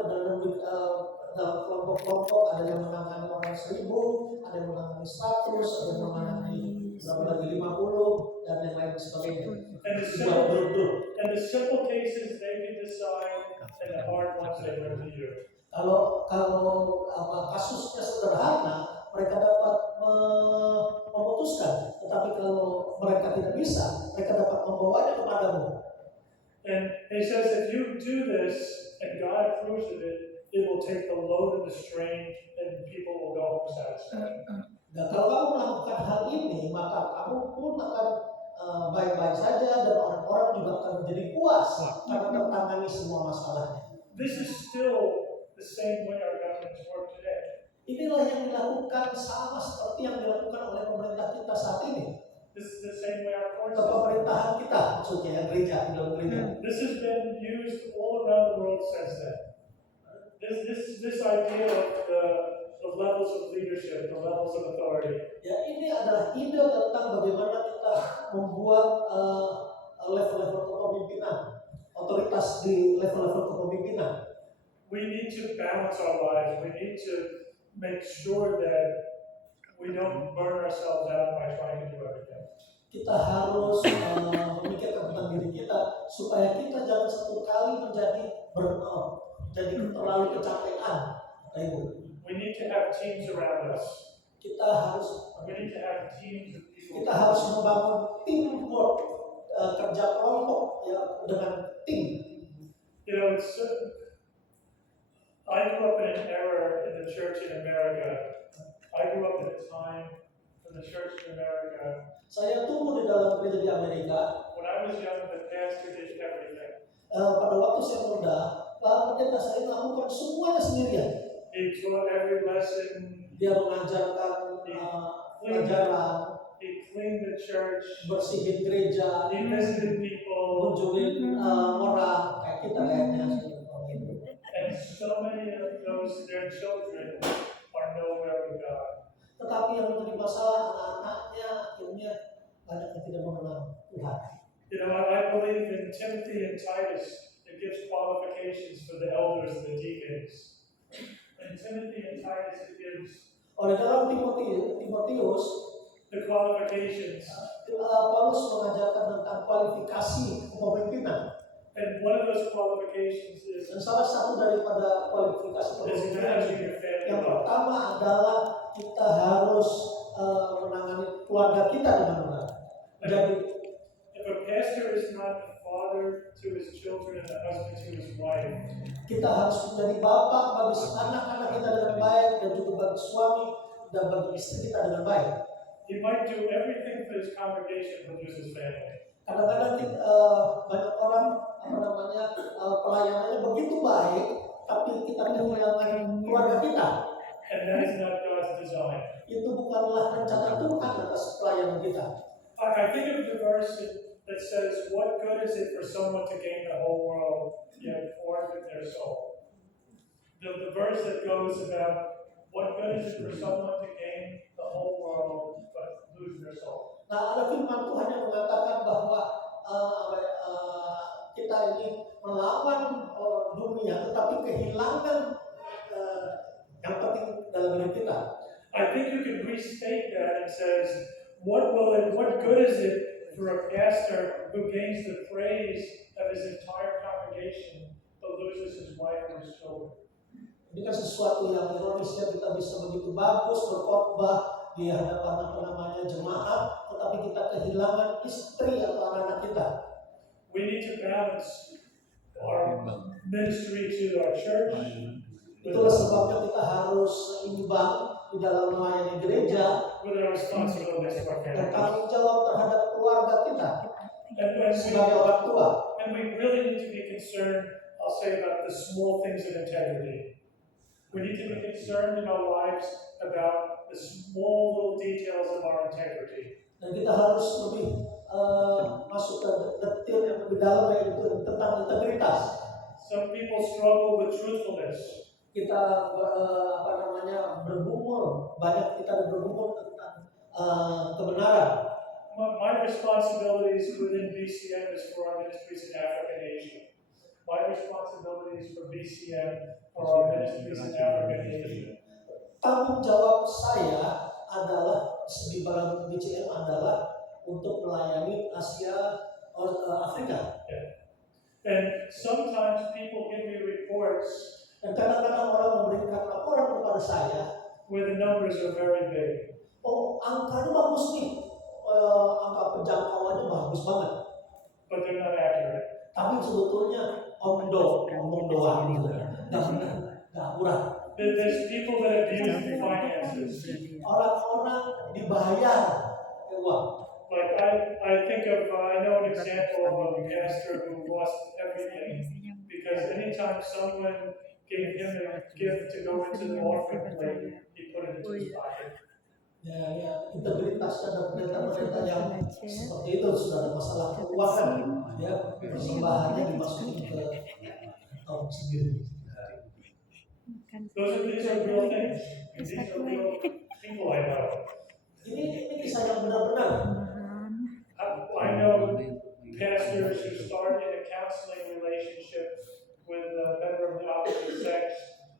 dalam kelompok-kelompok, ada yang menangani orang 1,000, ada yang menangani 100, ada yang menangani berapa lagi 50 dan yang lain sebagainya. And the simple cases they can decide, and the hard ones they learn to you. Kalau kasusnya sederhana, mereka dapat memutuskan. Tetapi kalau mereka tidak bisa, mereka dapat membawanya kepadamu. And he says, if you do this and God approves of it, it will take the load and the strain, and people will go home satisfied. Dan kalau kamu melakukan hal ini, maka kamu pun akan baik-baik saja, dan orang-orang juga akan menjadi puas karena tertangani semua masalahnya. This is still the same way our governments work today. Inilah yang dilakukan sama seperti yang dilakukan oleh pemerintah kita saat ini. This is the same way our courts Pemerintahan kita, maksudnya yang gereja, di dalam gereja. This has been used all around the world since then. This idea of the levels of leadership, the levels of authority. Ya, ini adalah ide tentang bagaimana kita membuat level-level kepemimpinan, otoritas di level-level kepemimpinan. We need to balance our lives. We need to make sure that we don't burn ourselves out by trying to do everything. Kita harus memikirkan tentang diri kita supaya kita jangan satu kali menjadi burnout, jadi terlalu kecapean. We need to have teams around us. We need to have teams of people. Kita harus membangun teamwork, kerja kelompok ya, dengan tim. You know, I grew up in an era in the church in America. I grew up at a time when the church in America. Saya tumbuh di dalam gereja di Amerika. When I was young, the pastor did everything. Pada waktu saya muda, pendeta saya melakukan semuanya sendirian. He taught every lesson. Dia mengajarkan pelajaran. He cleaned the church. Bersihin gereja. He visited people. Kunjungin orang kayak kita kayaknya. And so many of their children are nowhere with God. Tetapi yang menjadi masalah anak-anaknya akhirnya banyak yang tidak mengenal Tuhan. You know, I believe in Timothy and Titus. It gives qualifications for the elders and the deacons. In Timothy and Titus, it gives Oleh dalam Timotius, the qualifications. Paulus mengajarkan tentang kualifikasi kepemimpinan. And one of those qualifications is Dan salah satu daripada kualifikasi kepemimpinan yang pertama adalah kita harus menangani keluarga kita dengan benar. Jadi, if a pastor is not a father to his children and a husband to his wife, kita harus menjadi bapak bagi anak-anak kita dengan baik, dan juga bagi suami dan bagi istri kita dengan baik. he might do everything for his congregation but lose his family. Kadang-kadang banyak orang pelayanannya begitu baik, tapi kita kehilangan keluarga kita. And that is not God's design. Itu bukanlah rencana Tuhan atas pelayanan kita. I think of the verse in that says, what good is it for someone to gain the whole world, yet forfeit their soul? The verse that goes about, what good is it for someone to gain the whole world, but lose their soul? Nah, ada firman Tuhan yang mengatakan bahwa kita ini melawan dunia, tetapi kehilangan yang penting dalam hidup kita. I think you can restate that and says, what good is it for a pastor who gains the praise of his entire congregation but loses his wife or his children? Ini kan sesuatu yang ironisnya, kita bisa begitu bagus berkhotbah di hadapan jemaat, tetapi kita kehilangan istri atau anak kita. We need to balance our ministry to our church. Itulah sebabnya kita harus imbang di dalam melayani gereja, With our responsibilities to our dan families. tanggung jawab terhadap keluarga kita And sebagai orang tua. we really need to be concerned, I'll say, about the small things of integrity. We need to be concerned in our lives about the small little details of our integrity. Dan kita harus lebih masuk ke detail yang lebih dalam, yaitu tentang integritas. Some people struggle with truthfulness. Kita bergumul, banyak kita bergumul tentang kebenaran. My responsibilities within BCM is for our ministries in Africa and Asia. My responsibilities for BCM are our ministries in Africa and Asia. Tanggung jawab saya adalah di dalam BCM adalah untuk melayani Asia, Afrika. And sometimes people give me reports Dan kadang-kadang orang memberikan laporan kepada saya, where the numbers are very big. oh angkanya bagus nih, angka penjangkauannya bagus banget. But they're not accurate. Tapi sebetulnya ngomong doang gitu ya, nggak akurat. There's people that abuse the finances. Orang-orang dibayar uang. Like I think of, I know an example of a pastor who lost everything because anytime someone gave him a gift to go into the offering plate, he put it into his pocket. Ya, integritas dan pendeta-pendeta yang seperti itu sudah ada masalah keuangan, ya, persembahannya dimasukin ke tahun sendiri. These are real things. These are real people I know. Ini kisah yang benar-benar. I know pastors who start in a counseling relationship with a member of the opposite sex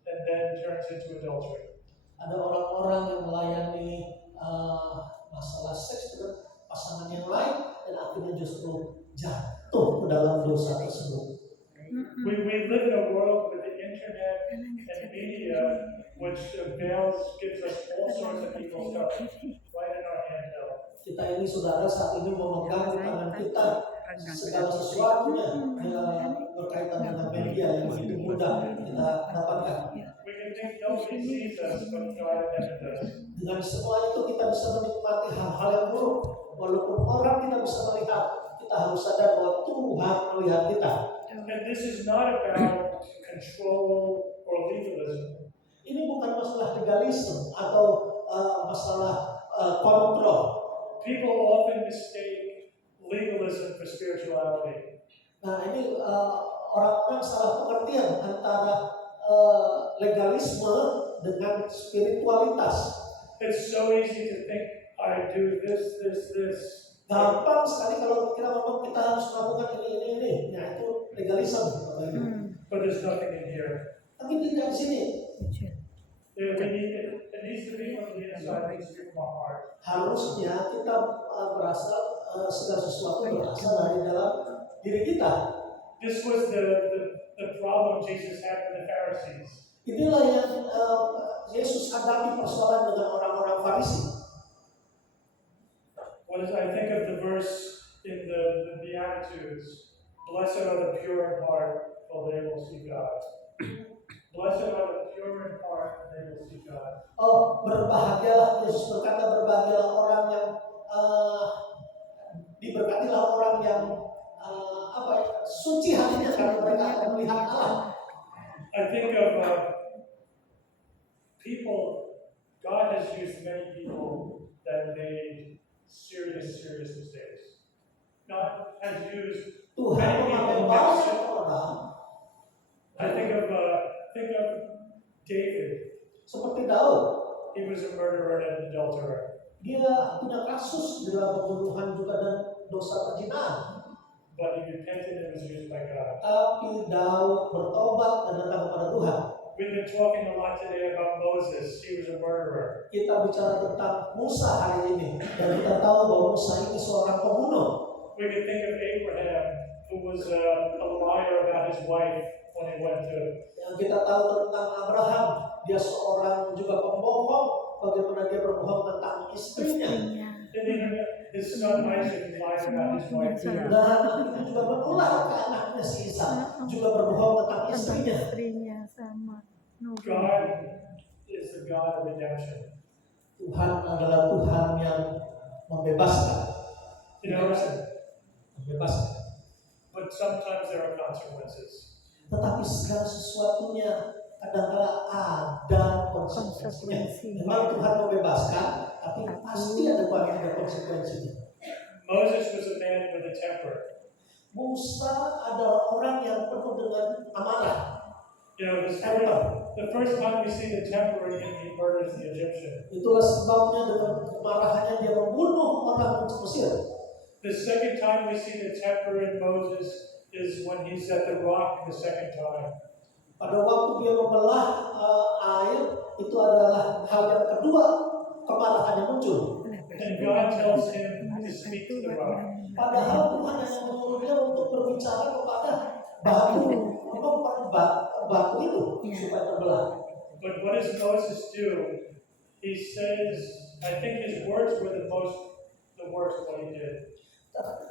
and then turns into adultery. Ada orang-orang yang melayani masalah seks dengan pasangan yang lain dan akhirnya justru jatuh ke dalam dosa tersebut. We live in a world with the internet and media which gives us all sorts of evil stuff right in our handheld. Kita ini saudara saat ini memegang di tangan kita segala sesuatunya yang berkaitan dengan media yang begitu mudah kita dapatkan. We can think nobody sees us, but God never does. Dengan semua itu kita bisa menikmati hal-hal yang buruk. Walaupun orang tidak bisa melihat, kita harus sadar bahwa Tuhan melihat kita. And this is not about control or legalism. Ini bukan masalah legalisme atau masalah kontrol. People often mistake legalism for spirituality. Nah ini orang-orang salah pengertian antara legalisme dengan spiritualitas. It's so easy to think, I do this. Gampang sekali kalau kita ngomong kita harus melakukan ini. Nah itu legalisme. But there's nothing in here. Tapi tidak di sini. It needs to be from the inside, it needs to be from our heart. Harusnya kita berasal segala sesuatu berasal dari dalam diri kita. This was the problem Jesus had with the Pharisees. Inilah yang Yesus hadapi persoalan dengan orang-orang Farisi. I think of the verse in the Beatitudes, blessed are the pure in heart, for they will see God. Blessed are the pure in heart, they will see God. Oh, berbahagialah, Yesus berkata berbahagialah orang yang diberkatilah orang yang suci hatinya karena mereka akan melihat Allah. I think of people, God has used many people that made serious mistakes. God has used. Tuhan memakai banyak orang I think of David. seperti Daud. He was a murderer and an adulterer. Dia punya kasus dalam pembunuhan juga dan dosa perzinahan. But he repented and was used by God. Tapi Daud bertobat dan datang kepada Tuhan. We've been talking a lot today about Moses. He was a murderer. Kita bicara tentang Musa hari ini dan kita tahu bahwa Musa ini seorang pembunuh. We can think of Abraham, who was a liar about his wife when he went to. Yang kita tahu tentang Abraham, dia seorang juga pembohong. Bagaimana dia berbohong tentang istrinya. And even his son Isaac lied about his wife. Dan itu juga berulah ke anaknya si Ishak, juga berbohong tentang istrinya. Istrinya sama. God is the God of redemption. Tuhan adalah Tuhan yang membebaskan. You know, Membebaskan. but sometimes there are consequences. Tetapi segala sesuatunya kadang-kala ada konsekuensinya. Memang Tuhan membebaskan, tapi pasti ada konsekuensinya. Moses was a man with a temper. Musa adalah orang yang penuh dengan amarah. You know, the first time we see the temper in him, he murders the Egyptian. Itulah sebabnya dengan kemarahannya dia membunuh orang Mesir. The second time we see the temper in Moses is when he's at the rock the second time. Pada waktu dia membelah air, itu adalah hal yang kedua kemarahannya muncul. And God tells him to speak to the rock. Padahal Tuhan hanya menyuruh dia untuk berbicara kepada batu, batu itu supaya terbelah. But what does Moses do? He says, I think his words were the worst of what he did.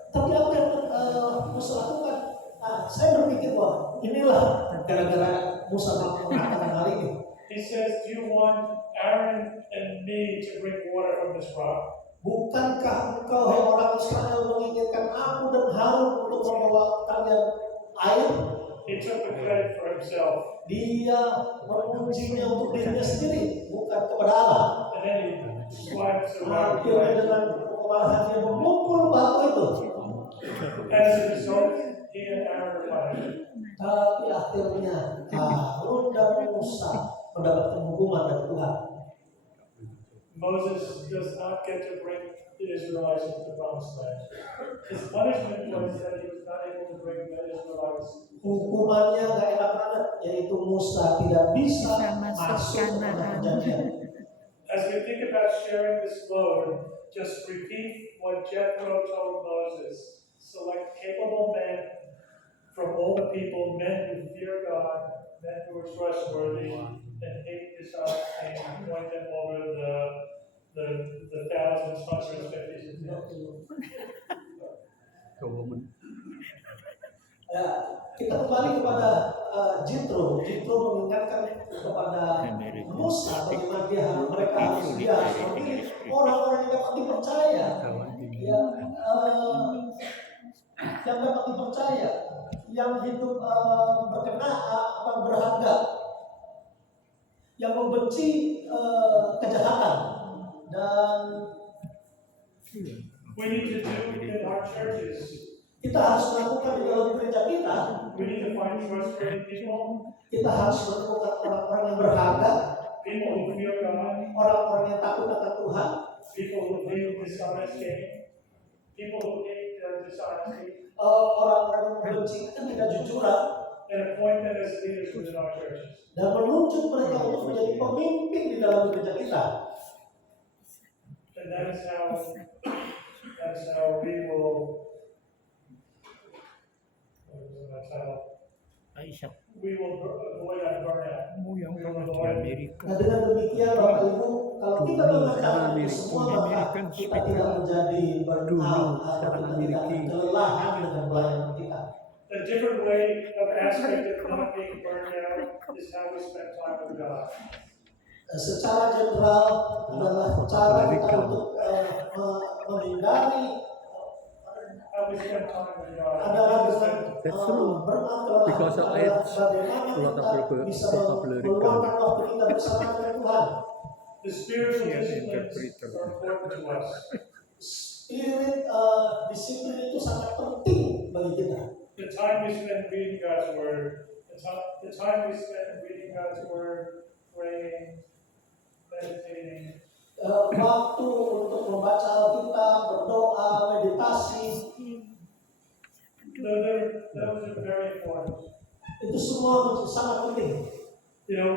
Tapi apa yang Musa lakukan? Saya berpikir bahwa inilah gara-gara Musa mengatakan hal ini. He says, do you want Aaron and me to bring water from this rock? Bukankah engkau, hai orang Israel, menginginkan aku dan Harun untuk membawa kalian air? He took the credit for himself. Dia mengujinya untuk dirinya sendiri, bukan kepada Allah. And then he swipes the rock. Akhirnya dengan kemarahan dia memukul batu itu. As a result, he and Aaron are punished. Tapi akhirnya Harun dan Musa mendapatkan hukuman dari Tuhan. Moses does not get to bring the Israelites into the promised land. His punishment was that he was not able to bring the Israelites. Hukumannya gak enak banget, yaitu Musa tidak bisa masuk ke tanah perjanjian. As we think about sharing this load, just repeat what Jethro told Moses. Select capable men from all the people, men who fear God, men who are trustworthy, and hate dishonest things, and point them over the thousands, hundreds, fifties, and tens. Ya, kita kembali kepada Jethro. Jethro mengingatkan kepada Musa bagaimana mereka harus memilih orang-orang yang dapat dipercaya, yang dapat dipercaya, yang hidup berharga, yang membenci kejahatan dan We need to do in our churches. kita harus melakukan di dalam gereja kita. We need to find trustworthy people, Kita harus menemukan orang-orang yang berharga, people who fear God, orang-orang yang takut akan Tuhan, people who hate dishonest gain, people who hate dishonesty, orang-orang yang membenci ketidakjujuran, and appoint them as leaders within our churches. dan menunjuk mereka untuk menjadi pemimpin di dalam gereja kita. And that's how we will. We will avoid our burnout. Nah, dengan demikian Bapak Ibu, kalau kita mengerjakan itu semua, maka kita tidak menjadi burnout atau kita tidak kelelahan dengan pelayanan kita. A different way of aspect of not being burned out is how we spend time with God. Secara general adalah cara kita untuk menghindari How we spend time with God. adalah dengan That's true. bermaaf Because of adalah age, bagaimana a lot of kita people bisa vocabulary meluangkan waktu kita bersama dengan Tuhan. The spiritual Yes, disciplines interpreter. are important to us. spirit disiplin itu sangat penting bagi kita. The time we spend reading God's Word, the time we spend reading God's Word, praying, meditating, Waktu untuk membaca Alkitab, berdoa, meditasi, those are very important. itu semua sangat penting. You know,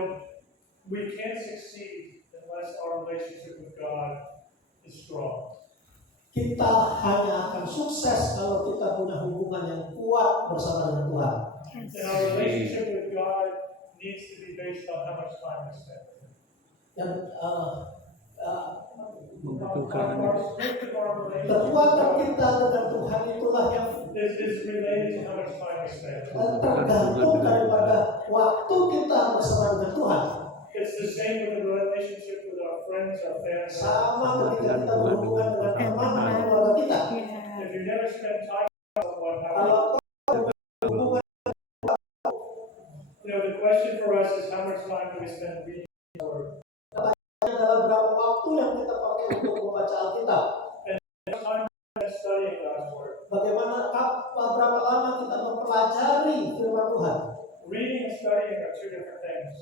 we can't succeed unless our relationship with God is strong. Kita hanya akan sukses kalau kita punya hubungan yang kuat bersama dengan Tuhan. And our relationship with God needs to be based on how much time we spend. Dan membutuhkan Our strength of our relationship kekuatan kita dengan Tuhan itulah yang is related to how much time we spend. tergantung daripada waktu kita bersama dengan Tuhan. It's the same with the relationship with our friends, our family. Sama ketika kita berhubungan dengan teman dan keluarga kita. If you never spend time with someone, Kalau hubungan the question for us is how much time do we spend reading the Word? adalah berapa waktu yang kita pakai untuk membaca Alkitab. How much time do we spend studying God's Word? Bagaimana berapa lama kita mempelajari firman Tuhan. Reading and studying are two different things.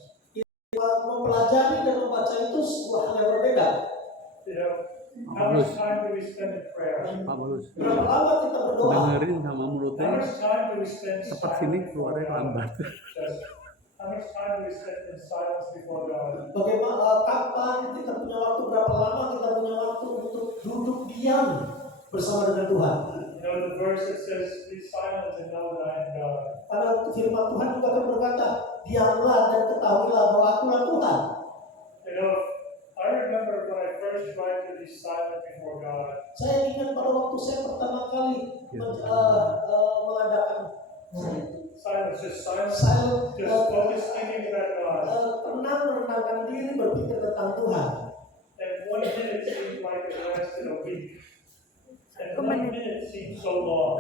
Mempelajari dan membaca itu sebuah hal yang berbeda. You know, how much time do we spend in prayer? Paulus Berapa lama kita berdoa. dengerin sama How mulutnya much time do we spend tepat sini keluarnya lambat. How much time do we spend in silence before God? Bagaimana kapan kita punya waktu, berapa lama kita punya waktu untuk duduk diam bersama dengan Tuhan. You know, the verse that says, be silent and know that I am God. Karena firman Tuhan juga akan berkata, diamlah dan ketahuilah bahwa akulah Tuhan. You know, I remember when I first tried to be silent before God. Saya ingat pada waktu saya pertama kali mengadakan Silence, just silence. silent, Just focus thinking about God. tenang menenangkan diri berpikir tentang Tuhan. And 1 minute seemed like it lasted a week. And 1 minute seemed so long.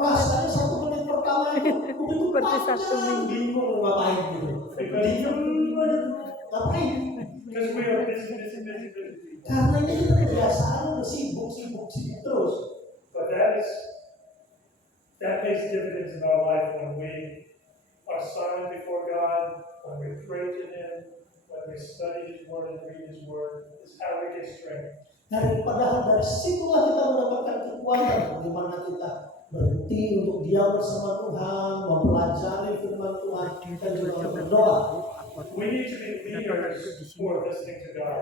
Rasanya 1 menit pertama itu begitu Seperti satu panjang, minggu. bingung ngapain gitu. Diam, ngapain? Because we are busy. Karena ini kita kebiasaan udah sibuk terus. But that pays dividends in our life when we are silent before God, when we pray to Him, when we study His Word and read His Word. It's how we get strength. Dari situlah kita mendapatkan kekuatan bagaimana kita berhenti untuk diam bersama Tuhan, mempelajari firman Tuhan, dan juga untuk berdoa. We need to be leaders who are listening to God.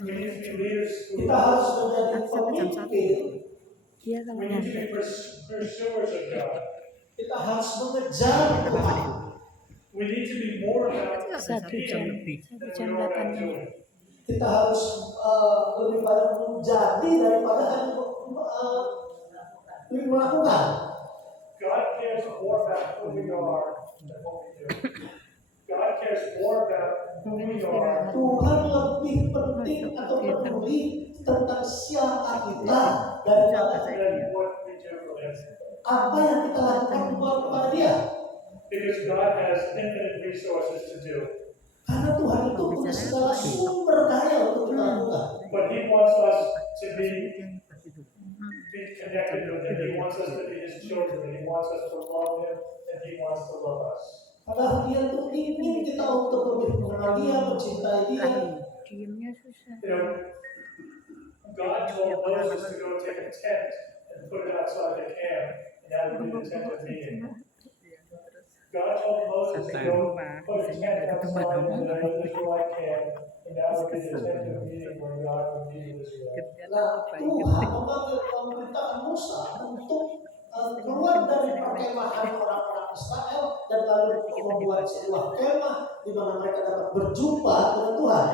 We need to be leaders who Kita harus menjadi pemimpin. Iya we kalau need to nyampe. be pursuers of God. Kita harus mengejar Tuhan. We need to be more about Satu jam being lebih. than 1 jam we are about 8 menit. doing. Kita harus lebih banyak menjadi daripada hanya melakukan. God cares more about who we are than what we do. God cares more about who we are. Tuhan lebih penting atau peduli tentang siapa kita daripada Than what we do for Him. apa yang kita lakukan kepada Dia. Because God has infinite resources to do. Karena Tuhan itu punya segala sumber daya untuk kita lakukan. But He wants us to be connected with Him. He wants us to be His children. He wants us to love Him, and He wants to love us. Padahal Dia tuh ingin kita untuk lebih mengenal Dia, mencintai Dia. Diamnya susah. You know, God told Moses to go take a tent and put it outside the camp, and that would be the tent of meeting. God told Moses to go put a tent outside the Israelite camp, and that would be the tent of meeting where God would meet with Israel. Nah, Tuhan memerintahkan Musa untuk keluar dari perkemahan orang-orang Israel dan lalu membuat sebuah kemah di mana mereka dapat berjumpa dengan Tuhan.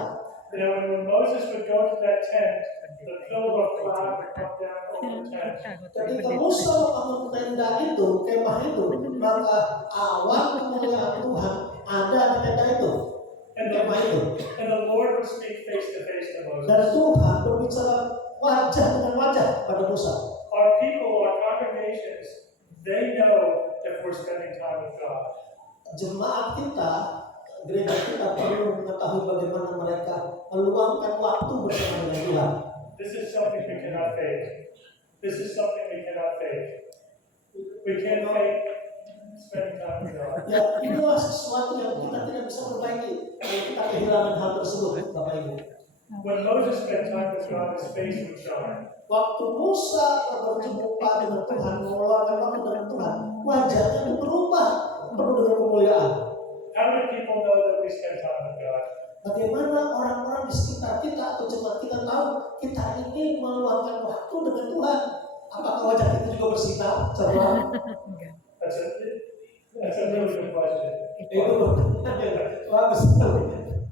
You know, when Moses would go to that tent, the pillar of cloud would come down over the tent. Ketika Musa membangun tenda itu, kemah itu, maka awan kemuliaan Tuhan ada di tenda itu, kemah itu. And the Lord would speak face to face to Moses. Dan Tuhan berbicara wajah dengan wajah pada Musa. Our people, our congregations, they know if we're spending time with God. Jemaat kita, gereja kita perlu mengetahui bagaimana mereka meluangkan waktu bersama dengan Tuhan. This is something we cannot fake. This is something we cannot fake. We can't fake spending time with God. Ya, inilah sesuatu yang kita tidak bisa perbaiki kalau kita kehilangan hal tersebut, Bapak Ibu. When Moses spent time with God, his face would shine. Waktu Musa berjumpa dengan Tuhan, mengeluarkan waktu dengan Tuhan, wajahnya berubah, penuh dengan kemuliaan. How do people know that we spend time with God? Bagaimana orang-orang di sekitar kita atau jemaat kita tahu kita ini meluangkan waktu dengan Tuhan? Apakah wajah kita juga bersinar? Coba. That's a really good question. Itu bagus.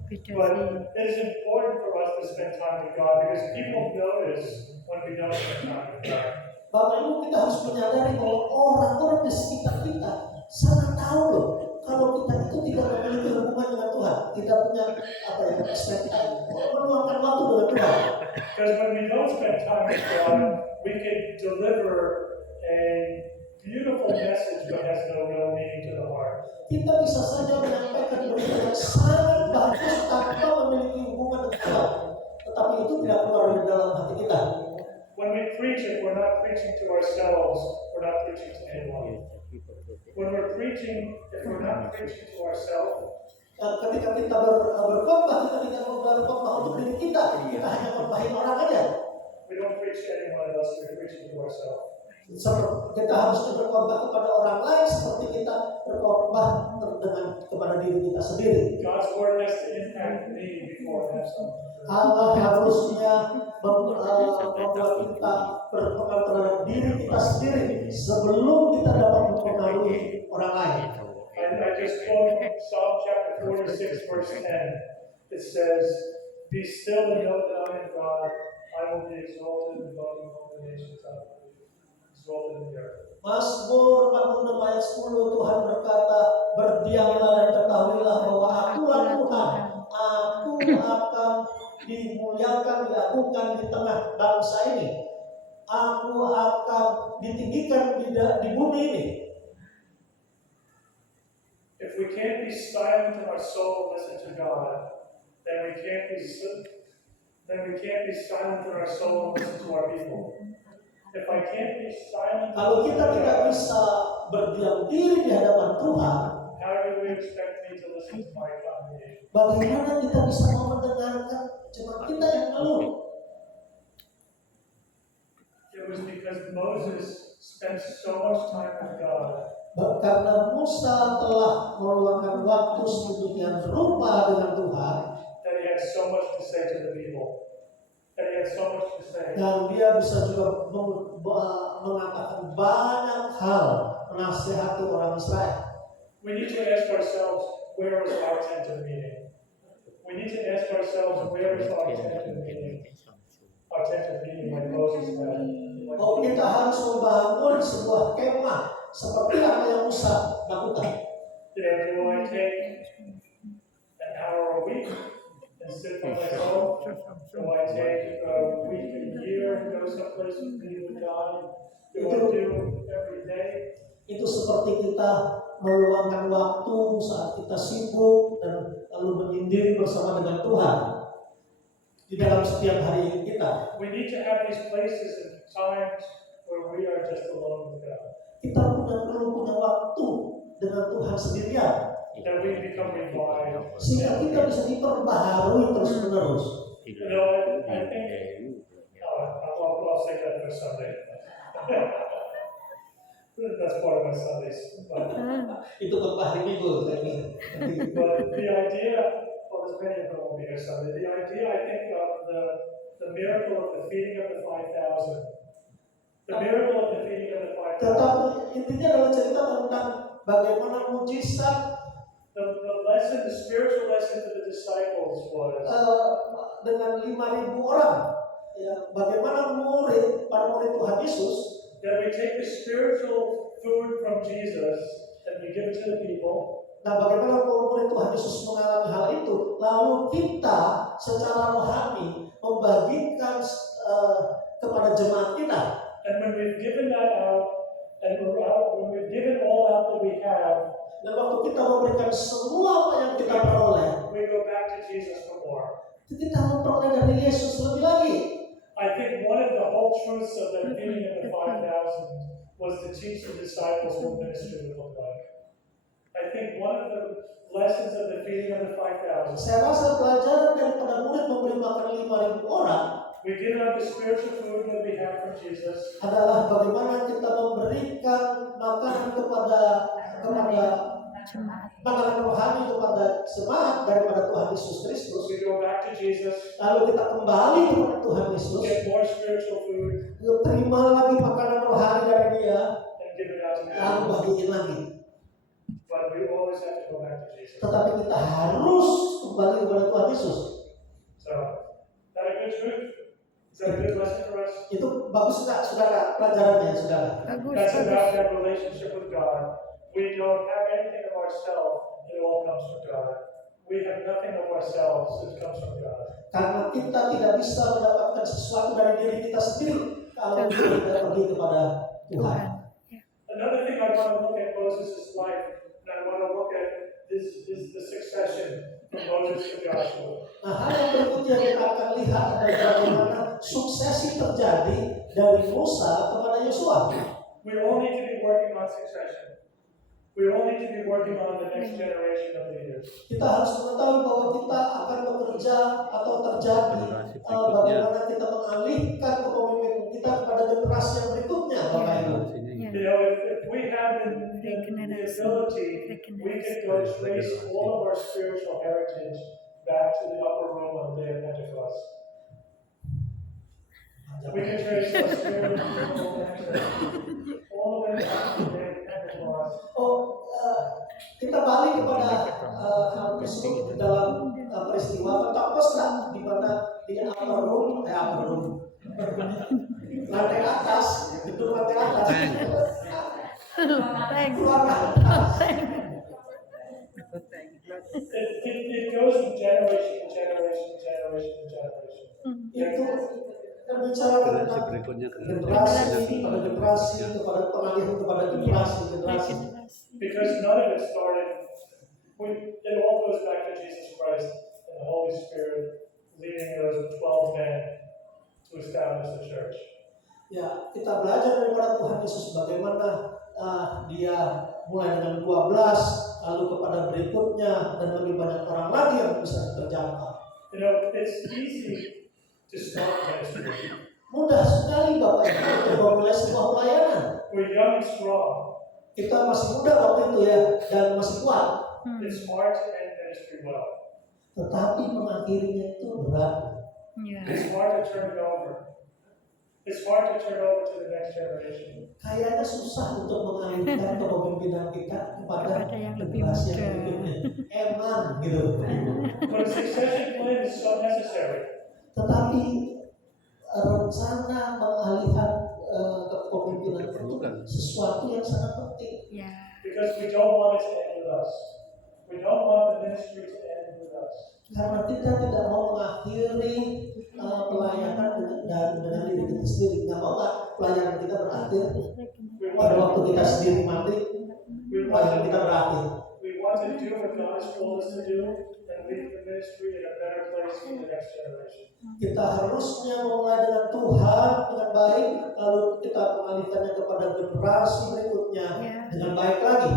But it is important for us to spend time with God because people notice when we don't spend time with God. Bapak Ibu, kita harus menyadari bahwa orang-orang di sekitar kita sangat tahu loh kalau kita itu tidak memiliki hubungan dengan Tuhan, tidak punya meluangkan waktu dengan Tuhan. Because when we don't spend time with God, we can deliver a beautiful message but has no real meaning to the heart. Kita bisa saja menyampaikan berita yang sangat bagus tanpa memiliki hubungan dengan Tuhan, tetapi itu tidak keluar dari dalam hati kita. When we preach, if we're not preaching to ourselves, we're not preaching to anyone. When we're preaching, if we're not preaching to ourselves, Ketika kita berkhotbah, kita tidak berkhotbah untuk diri kita hanya khotbahin orang aja. we don't preach to anyone else, we're preaching to ourselves. Kita harus berkhotbah kepada orang lain seperti kita berkhotbah kepada diri kita sendiri. God's word has to impact me before it has something. Allah harusnya membuat kita berpengaruh terhadap diri kita sendiri sebelum kita dapat mempengaruhi orang lain. I just quote Psalm chapter 46, verse 10. It says, "Be still and know that I am God. I will be exalted above all the nations. I will be exalted in the earth." Mazmur 46 ayat 10 Tuhan berkata, berdiamlah dan ketahuilah bahwa akulah Tuhan. Aku akan dimuliakan, diagungkan di tengah bangsa ini. Aku akan ditinggikan di bumi ini. If we can't be silent in our soul and listen to God, then we can't be silent in our soul and listen to our people. If I can't be silent, Kalau kita tidak bisa berdiam diri di hadapan Tuhan, how do we expect me to listen to my congregation? bagaimana kita bisa mendengarkan jemaat kita yang ngeluh? It was because Moses spent so much time with God Karena Musa telah meluangkan waktu sedemikian rupa dengan Tuhan, that he had so much to say to the people. That he had so much to say. dan dia bisa juga mengatakan banyak hal menasihati orang Israel. We need to ask ourselves, where is our tent of meeting? We need to ask ourselves, where is our tent of meeting? Our tent of meeting like Moses had. Oh, kita harus membangun sebuah kemah seperti apa yang Musa lakukan. Do I take an hour a week and sit by myself? Do I take a week, a year, and go someplace and be with God? Do I do every day? Itu seperti kita meluangkan waktu saat kita sibuk dan lalu menyendiri bersama dengan Tuhan di dalam setiap hari kita. We need to have these places and times where we are just alone with God. Kita perlu punya waktu dengan Tuhan sendirian, That we become revived. sehingga kita bisa diperbaharui terus-menerus. You know, I think, I'll say that for Sunday. That's part of my Sundays. But Itu khotbah hari Minggu kayaknya. the idea, well, there's many of them will be here Sunday. The idea, I think, of the miracle of the feeding of the 5,000. The miracle of the feeding of the 5,000. Tetapi intinya adalah cerita tentang bagaimana mujizat The lesson, the spiritual lesson to the disciples was dengan 5.000 orang. Ya, bagaimana para murid Tuhan Yesus that we take the spiritual food from Jesus and we give it to the people. Nah, bagaimana murid Tuhan Yesus mengalami hal itu, lalu kita secara rohani membagikan kepada jemaat kita. And when we've given that out, and when we've given all out that we have, Dan waktu kita memberikan semua apa yang kita peroleh, we go back to Jesus for more. kita memperoleh dari Yesus lebih lagi. I think one of the whole truths of the feeding of the 5,000 was to teach the disciples what ministry would look like. I think one of the lessons of the feeding of the 5,000, Saya rasa pelajaran daripada murid memberi makan 5.000 orang we give out the spiritual food that we have from Jesus, adalah bagaimana kita memberikan makanan kepada Jemaat. makanan rohani kepada semangat daripada Tuhan Yesus Kristus. we go back to Jesus, Lalu kita kembali kepada Tuhan Yesus, get more spiritual food, terima lagi makanan rohani dari Dia, and give it out to lalu people. bagiin lagi. But we always have to go back to Jesus. Tetapi kita harus kembali kepada Tuhan Yesus. So, is that a good truth? Is that a good lesson for us? Itu bagus nggak, saudara, pelajarannya, saudara? Bagus, That's about bagus. that relationship with God. We don't have anything of ourselves. It all comes from God. We have nothing of ourselves. It comes from God. Karena kita tidak bisa mendapatkan sesuatu dari diri kita sendiri kalau kita tidak pergi kepada Tuhan. Another thing I want to look at Moses' life, and I want to look at this is the succession from Moses to Joshua. Nah, hal yang berikutnya kita akan lihat adalah bagaimana suksesi terjadi dari Musa kepada Yosua. We all need to be working on succession. We all need to be working on the next generation of leaders. Kita harus mengetahui bahwa kita akan bekerja atau terjadi bagaimana kita mengalihkan kepemimpinan kita kepada generasi yang berikutnya, Bapak Ibu. You know, if we have the ability, we can go trace all of our spiritual heritage back to the upper room on the day of Pentecost. We can trace our spiritual heritage all the way back to the day of Pentecost. Kita balik kepada hal tersebut di dalam peristiwa Pentakosta di mana di upper room, lantai atas, gedung lantai atas, keluarga atas. It goes from generation to generation to generation to generation. Itu berbicara tentang generasi kepada generasi kepada pengalihan kepada generasi. Because none of it started, it all goes back to Jesus Christ and the Holy Spirit leading those 12 men to establish the church. Ya, kita belajar daripada Tuhan Yesus bagaimana Dia mulai dengan 12, lalu kepada berikutnya dan lebih banyak orang lagi yang bisa terjangkau. You know, it's easy to start ministry. Mudah sekali Bapak Ibu untuk memulai sebuah pelayanan. We're young and strong. Kita masih muda waktu itu ya, dan masih kuat. It's hard to end ministry well. Tetapi mengakhirinya itu berat. It's hard to turn it over. It's hard to turn over to the next generation. Kayaknya susah untuk mengalihkan kepemimpinan kita kepada yang lebih generasi yang muda. berikutnya. Emang gitu. But a succession plan is so necessary. Tetapi rencana pengalihan kepemimpinan itu sesuatu yang sangat penting. Because we don't want it to end with us. We don't want the ministry to end with us. Karena kita tidak mau mengakhiri pelayanan dengan diri kita sendiri. Tidak mau pelayanan kita berakhir pada waktu kita sendiri mati, pelayanan kita berakhir. We want to do what God has told us to do and leave the ministry in a better place for the next generation. Kita harusnya memulai dengan Tuhan dengan baik, lalu kita mengalihkannya kepada generasi berikutnya dengan baik lagi.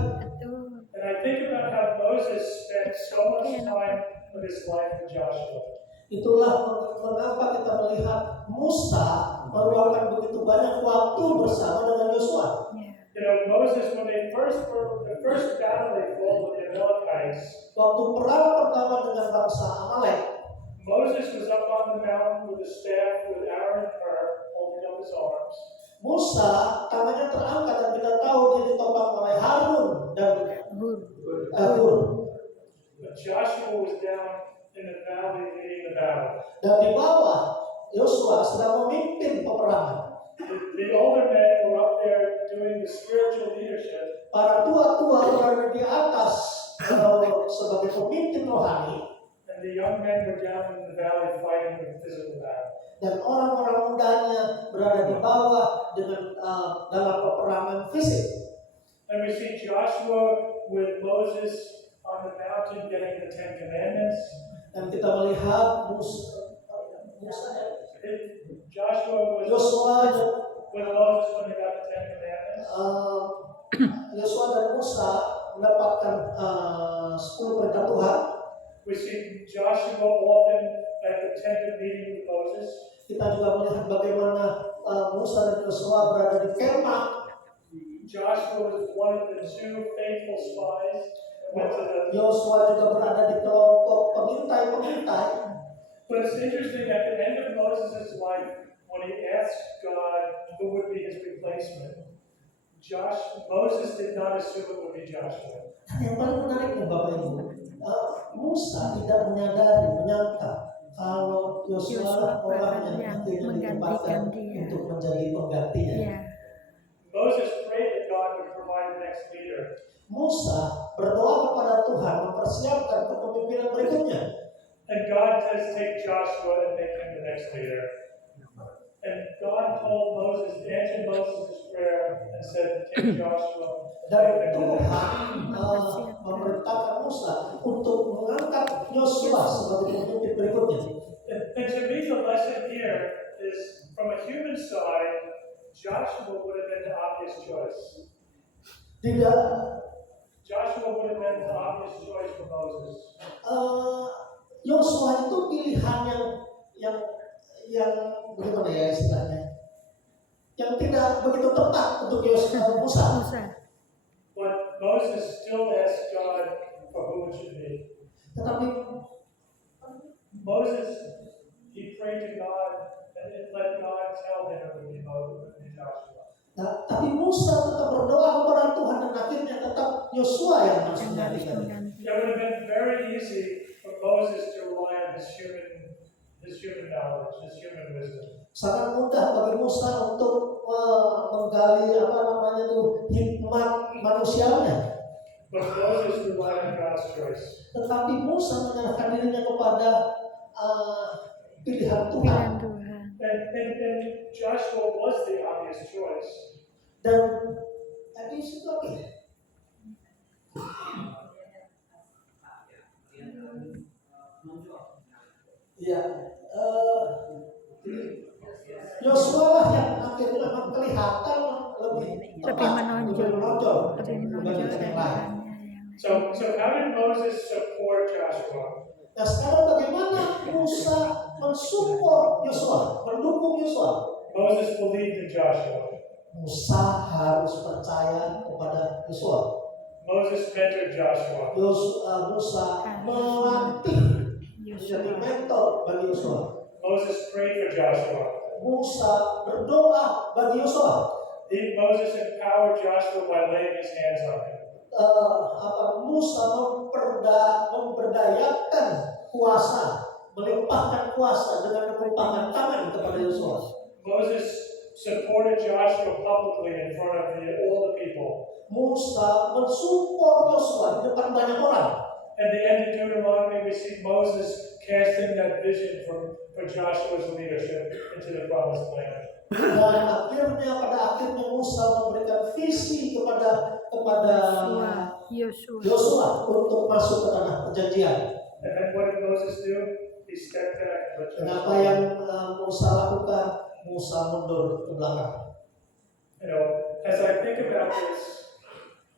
And I think about how Moses spent so much time of his life with Joshua. Itulah mengapa kita melihat Musa meluangkan begitu banyak waktu bersama dengan Yosua. You know, Moses, when the first battle they fought with the Amalekites, Waktu perang pertama dengan bangsa Amalek, Moses was up on the mountain with a staff with Aaron and Hur holding up his arms. Musa tangannya terangkat dan kita tahu dia ditopang oleh Harun dan Hur. But Joshua was down in the valley leading the battle. Dan di bawah Yosua sedang memimpin peperangan. The older men were up there doing the spiritual leadership, Para tua-tua berada di atas sebagai pemimpin rohani, and the young men were down in the valley fighting the physical battle. dan orang-orang mudanya berada di bawah dengan dalam peperangan fisik. And we see Joshua with Moses on the mountain getting the 10 Commandments. Dan kita melihat Musa Joshua was Yosua dan with Moses when they got the Ten Commandments. Yosua dan Musa mendapatkan 10 perintah Tuhan. We see Joshua often at the tent of meeting with Moses. Kita juga melihat bagaimana Musa dan Yosua berada di kemah. Joshua was one of the 2 faithful spies that went to the. Yosua juga berada di kelompok pengintai-pengintai. But it's interesting at the end of Moses' life, when he asked God who would be his replacement, Moses did not assume it would be Joshua. Yang paling menarik nih Bapak Ibu, Musa tidak menyangka kalau Yosua orang yang akhirnya ditempatkan untuk menjadi penggantinya. Ya, Moses prayed that God would provide the next leader. Musa berdoa kepada Tuhan mempersiapkan kepemimpinan berikutnya. And God says, take Joshua and make him the next leader. And God told Moses, answered Moses' prayer and said, take Joshua. Dan Tuhan memerintahkan Musa untuk mengangkat Yosua sebagai pemimpin berikutnya. And to me, the lesson here is from a human side, Joshua would have been the obvious choice. Tidak, Joshua would have been the obvious choice for Moses. Yosua itu pilihan yang bagaimana ya istilahnya, yang tidak begitu tepat untuk Musa. Musa. But Moses still asked God for who it should be. Tetapi Moses, he prayed to God and let God tell him it would be Joshua. tapi Musa tetap berdoa kepada Tuhan dan akhirnya tetap Yosua yang harus Yang harus menggantikan. mengganti. It would have been very easy for Moses to rely on his human knowledge, his human wisdom. Sangat mudah bagi Musa untuk menggali hikmat manusianya. But Moses relied on God's choice. Tetapi Musa menyerahkan dirinya kepada pilihan Tuhan. Pilihan Tuhan. And Joshua was the obvious choice. Dan tadi itu apa ya? Ya, Yosua lah yang akhirnya memang kelihatan lebih menonjol dibanding yang lain. So how did Moses support Joshua? Nah sekarang bagaimana Musa mensupport Yosua, mendukung Yosua? Moses believed in Joshua. Musa harus percaya kepada Yosua. Moses mentored Joshua. Musa melatih menjadi mentor bagi Yosua. Moses prayed for Joshua. Musa berdoa bagi Yosua. Moses empowered Joshua by laying his hands on him. Musa memberdayakan kuasa, melimpahkan kuasa dengan melimpahkan tangan kepada Yosua. Moses supported Joshua publicly in front of all the people. Musa mensupport Yosua di depan banyak orang. At the end of Deuteronomy, we see Moses casting that vision for Joshua's leadership into the promised land. Dan akhirnya pada akhirnya Musa memberikan visi kepada Yosua untuk masuk ke tanah perjanjian. And then what did Moses do? He stepped back. Dan apa yang Musa lakukan? Musa mundur ke belakang. You know, as I think about this,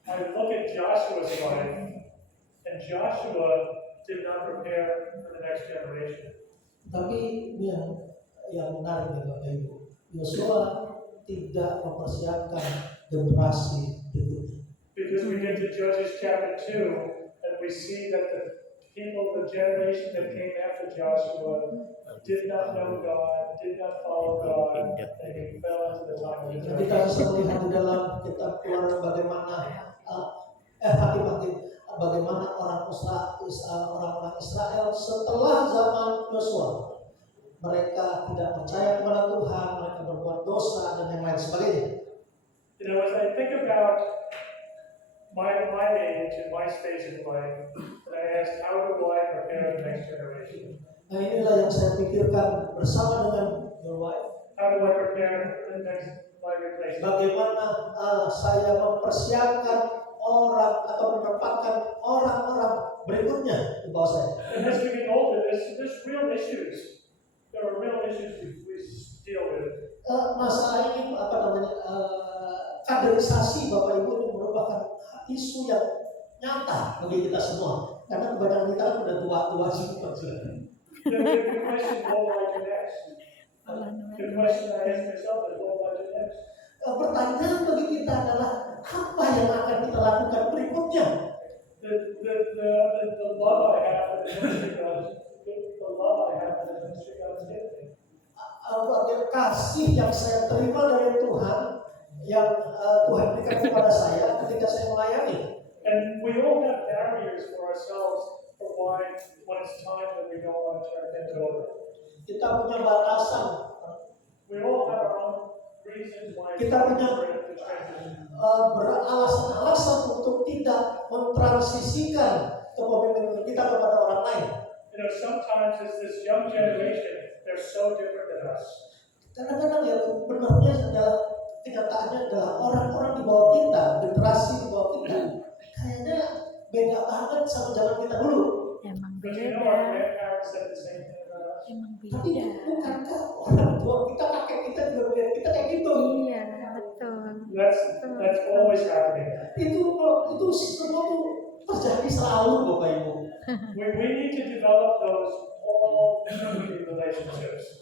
I look at Joshua's life, and Joshua did not prepare for the next generation. Tapi yang menarik nih Bapak Ibu, Yosua tidak mempersiapkan generasi berikutnya. Because we get to Judges chapter 2, and we see that the generation that came after Joshua did not know God, did not follow God, and he fell into the time of Kita Judges. bisa melihat di dalam kitab Keluaran bagaimana bagaimana orang-orang Israel setelah zaman Yosua, mereka tidak percaya kepada Tuhan, mereka berbuat dosa dan yang lain sebagainya. You know, as I think about my age and my stage in life, and I ask, how do I prepare the next generation? Nah inilah yang saya pikirkan bersama dengan your wife. How do I prepare my replacement? Bagaimana saya mempersiapkan orang atau menempatkan orang-orang berikutnya di bawah saya. And as we get older, there's real issues. There are real issues we deal masalah ini kaderisasi Bapak Ibu ini merupakan isu yang nyata bagi kita semua. Karena kebanyakan kita kan udah tua-tua semua. The question, what will I do next? The question I ask myself is, what will I do next? Pertanyaan bagi kita adalah apa yang akan kita lakukan berikutnya? The love I have for the ministry God has given me. Kasih yang saya terima dari Tuhan, yang Tuhan berikan kepada saya ketika saya melayani. And we all have barriers for ourselves for why, when it's time that we don't want to turn things over. Kita punya batasan. We all have our own reasons why it's Kita time punya for it to transition. beralasan-alasan untuk tidak mentransisikan kepemimpinan kita kepada orang lain. You know, sometimes it's this young generation, they're so different than us. Kadang-kadang ya benarnya adalah kenyataannya adalah orang-orang di bawah kita, generasi di bawah kita, kayaknya beda banget sama zaman kita dulu. Emang But you know, our beda, grandparents said the same thing about us. emang Tapi beda. bukankah orang tua kita, kakek kita juga melihat kita kayak gitu? Iya, betul. That's always happening. Itu semua tuh terjadi selalu Bapak Ibu. We need to develop those all community relationships.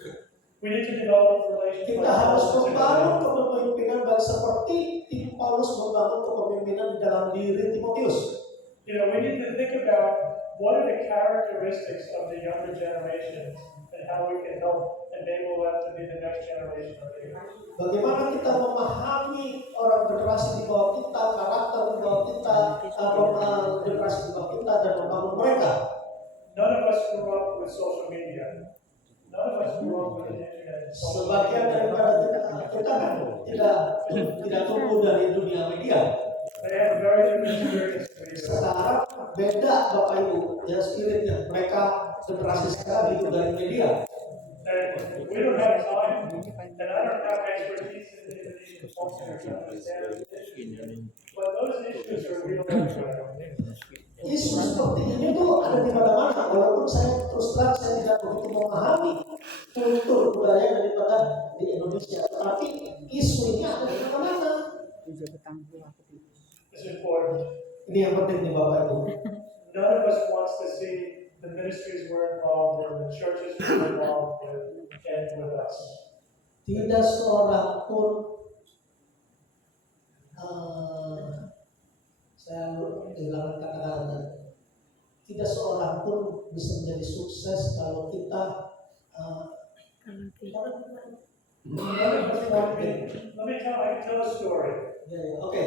We need to develop relationships. Kita harus membangun kepemimpinan baik seperti Paulus membangun kepemimpinan di dalam diri Timotius. You know, we need to think about what are the characteristics of the younger generation and how we can help enable them to be the next generation of leaders. Bagaimana kita memahami orang generasi di bawah kita, karakter di bawah kita, generasi di bawah kita dan membangun mereka. None of us grew up with social media. None of us grew up with the internet. Sebagian daripada kita kan tidak tumbuh dari dunia media. They have a very different experience than we do. Sekarang beda Bapak Ibu ya spiritnya. Mereka generasi sekarang itu dari media. And we don't have time, and I don't have expertise in the Indonesian culture to understand those issues. But those issues are real. Isu seperti ini tuh ada di mana-mana. Walaupun saya terus terang saya tidak begitu memahami kultur budaya daripada di Indonesia, tapi isu ini ada di mana-mana. It's important. Ini yang penting nih Bapak Ibu. None of us wants to see the ministries we're involved in, the churches we're involved with, end with us. Tidak seorang pun saya kehilangan kata-kata. Tidak seorang pun bisa menjadi sukses kalau kita Let me tell a story. Oke.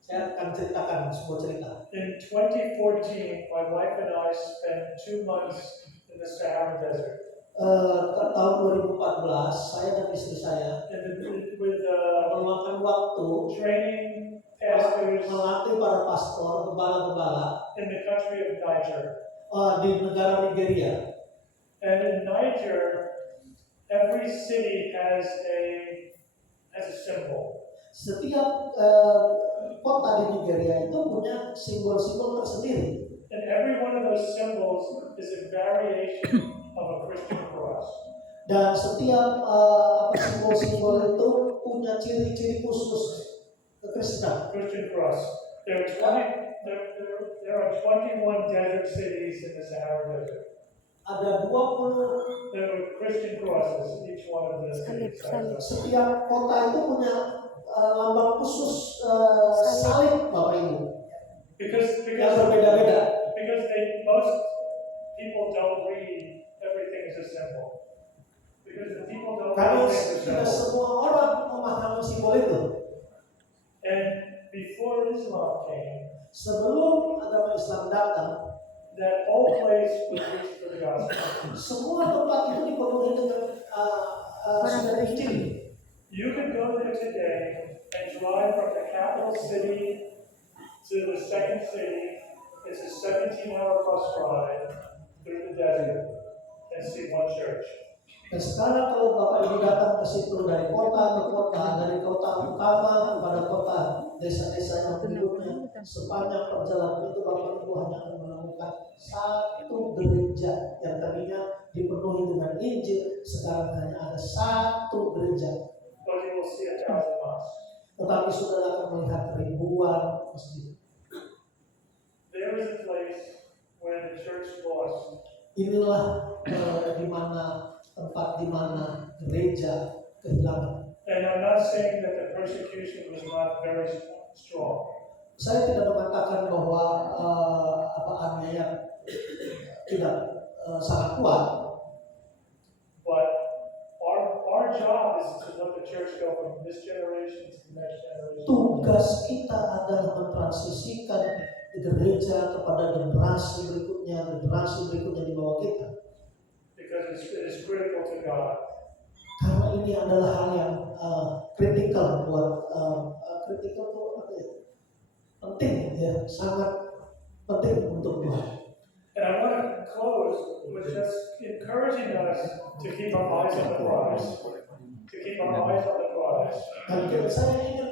Saya akan ceritakan sebuah cerita. In 2014, my wife and I spent 2 months in the Sahara Desert. Tahun 2014, saya dan istri saya With meluangkan waktu training pastors melatih para pastor, gembala-gembala in the country of Niger. di negara Nigeria. And in Niger, every city has a symbol. Setiap kota di Nigeria itu punya simbol-simbol tersendiri. And every one of those symbols is a variation of a Christian cross. Dan setiap simbol-simbol itu punya ciri-ciri khusus kekristenan. Christian cross. There are 21 desert cities in the Sahara Desert. Ada 20 There are Christian crosses in each one of the cities. setiap kota itu punya lambang khusus salib Bapak Ibu Because yang berbeda-beda. most people don't read everything as a symbol. Because the people don't Karena read things as tidak symbols. semua orang memahami simbol itu. And before Islam came, Sebelum agama Islam datang, that whole place was used for the gospel. semua tempat itu dipenuhi dengan saudara Injil. You can go there today and drive from the capital city to the second city. It's a 17-hour bus ride through the desert and see one church. Dan sekarang kalau Bapak Ibu datang ke situ dari kota ke kota, dari kota utama kepada kota desa-desa yang penduduknya, sepanjang perjalanan itu Bapak Ibu hanya akan menemukan satu gereja yang tadinya dipenuhi dengan Injil, sekarang hanya ada satu gereja. but you will see 1,000 mosques. Tetapi saudara akan melihat ribuan masjid. There is a place where the church lost. Inilah tempat di mana gereja kehilangan. And I'm not saying that the persecution was not very strong. Saya tidak mengatakan bahwa aniaya tidak sangat kuat. But our job is to let the church go from this generation to the next generation. Tugas kita adalah mentransisikan gereja kepada generasi berikutnya di bawah kita. Because it is critical to God. Karena ini adalah hal yang kritikal buat penting ya, sangat penting untuk Tuhan. And I want to close with just encouraging us to keep our eyes on the prize. To keep our eyes on the prize. Dan saya ingin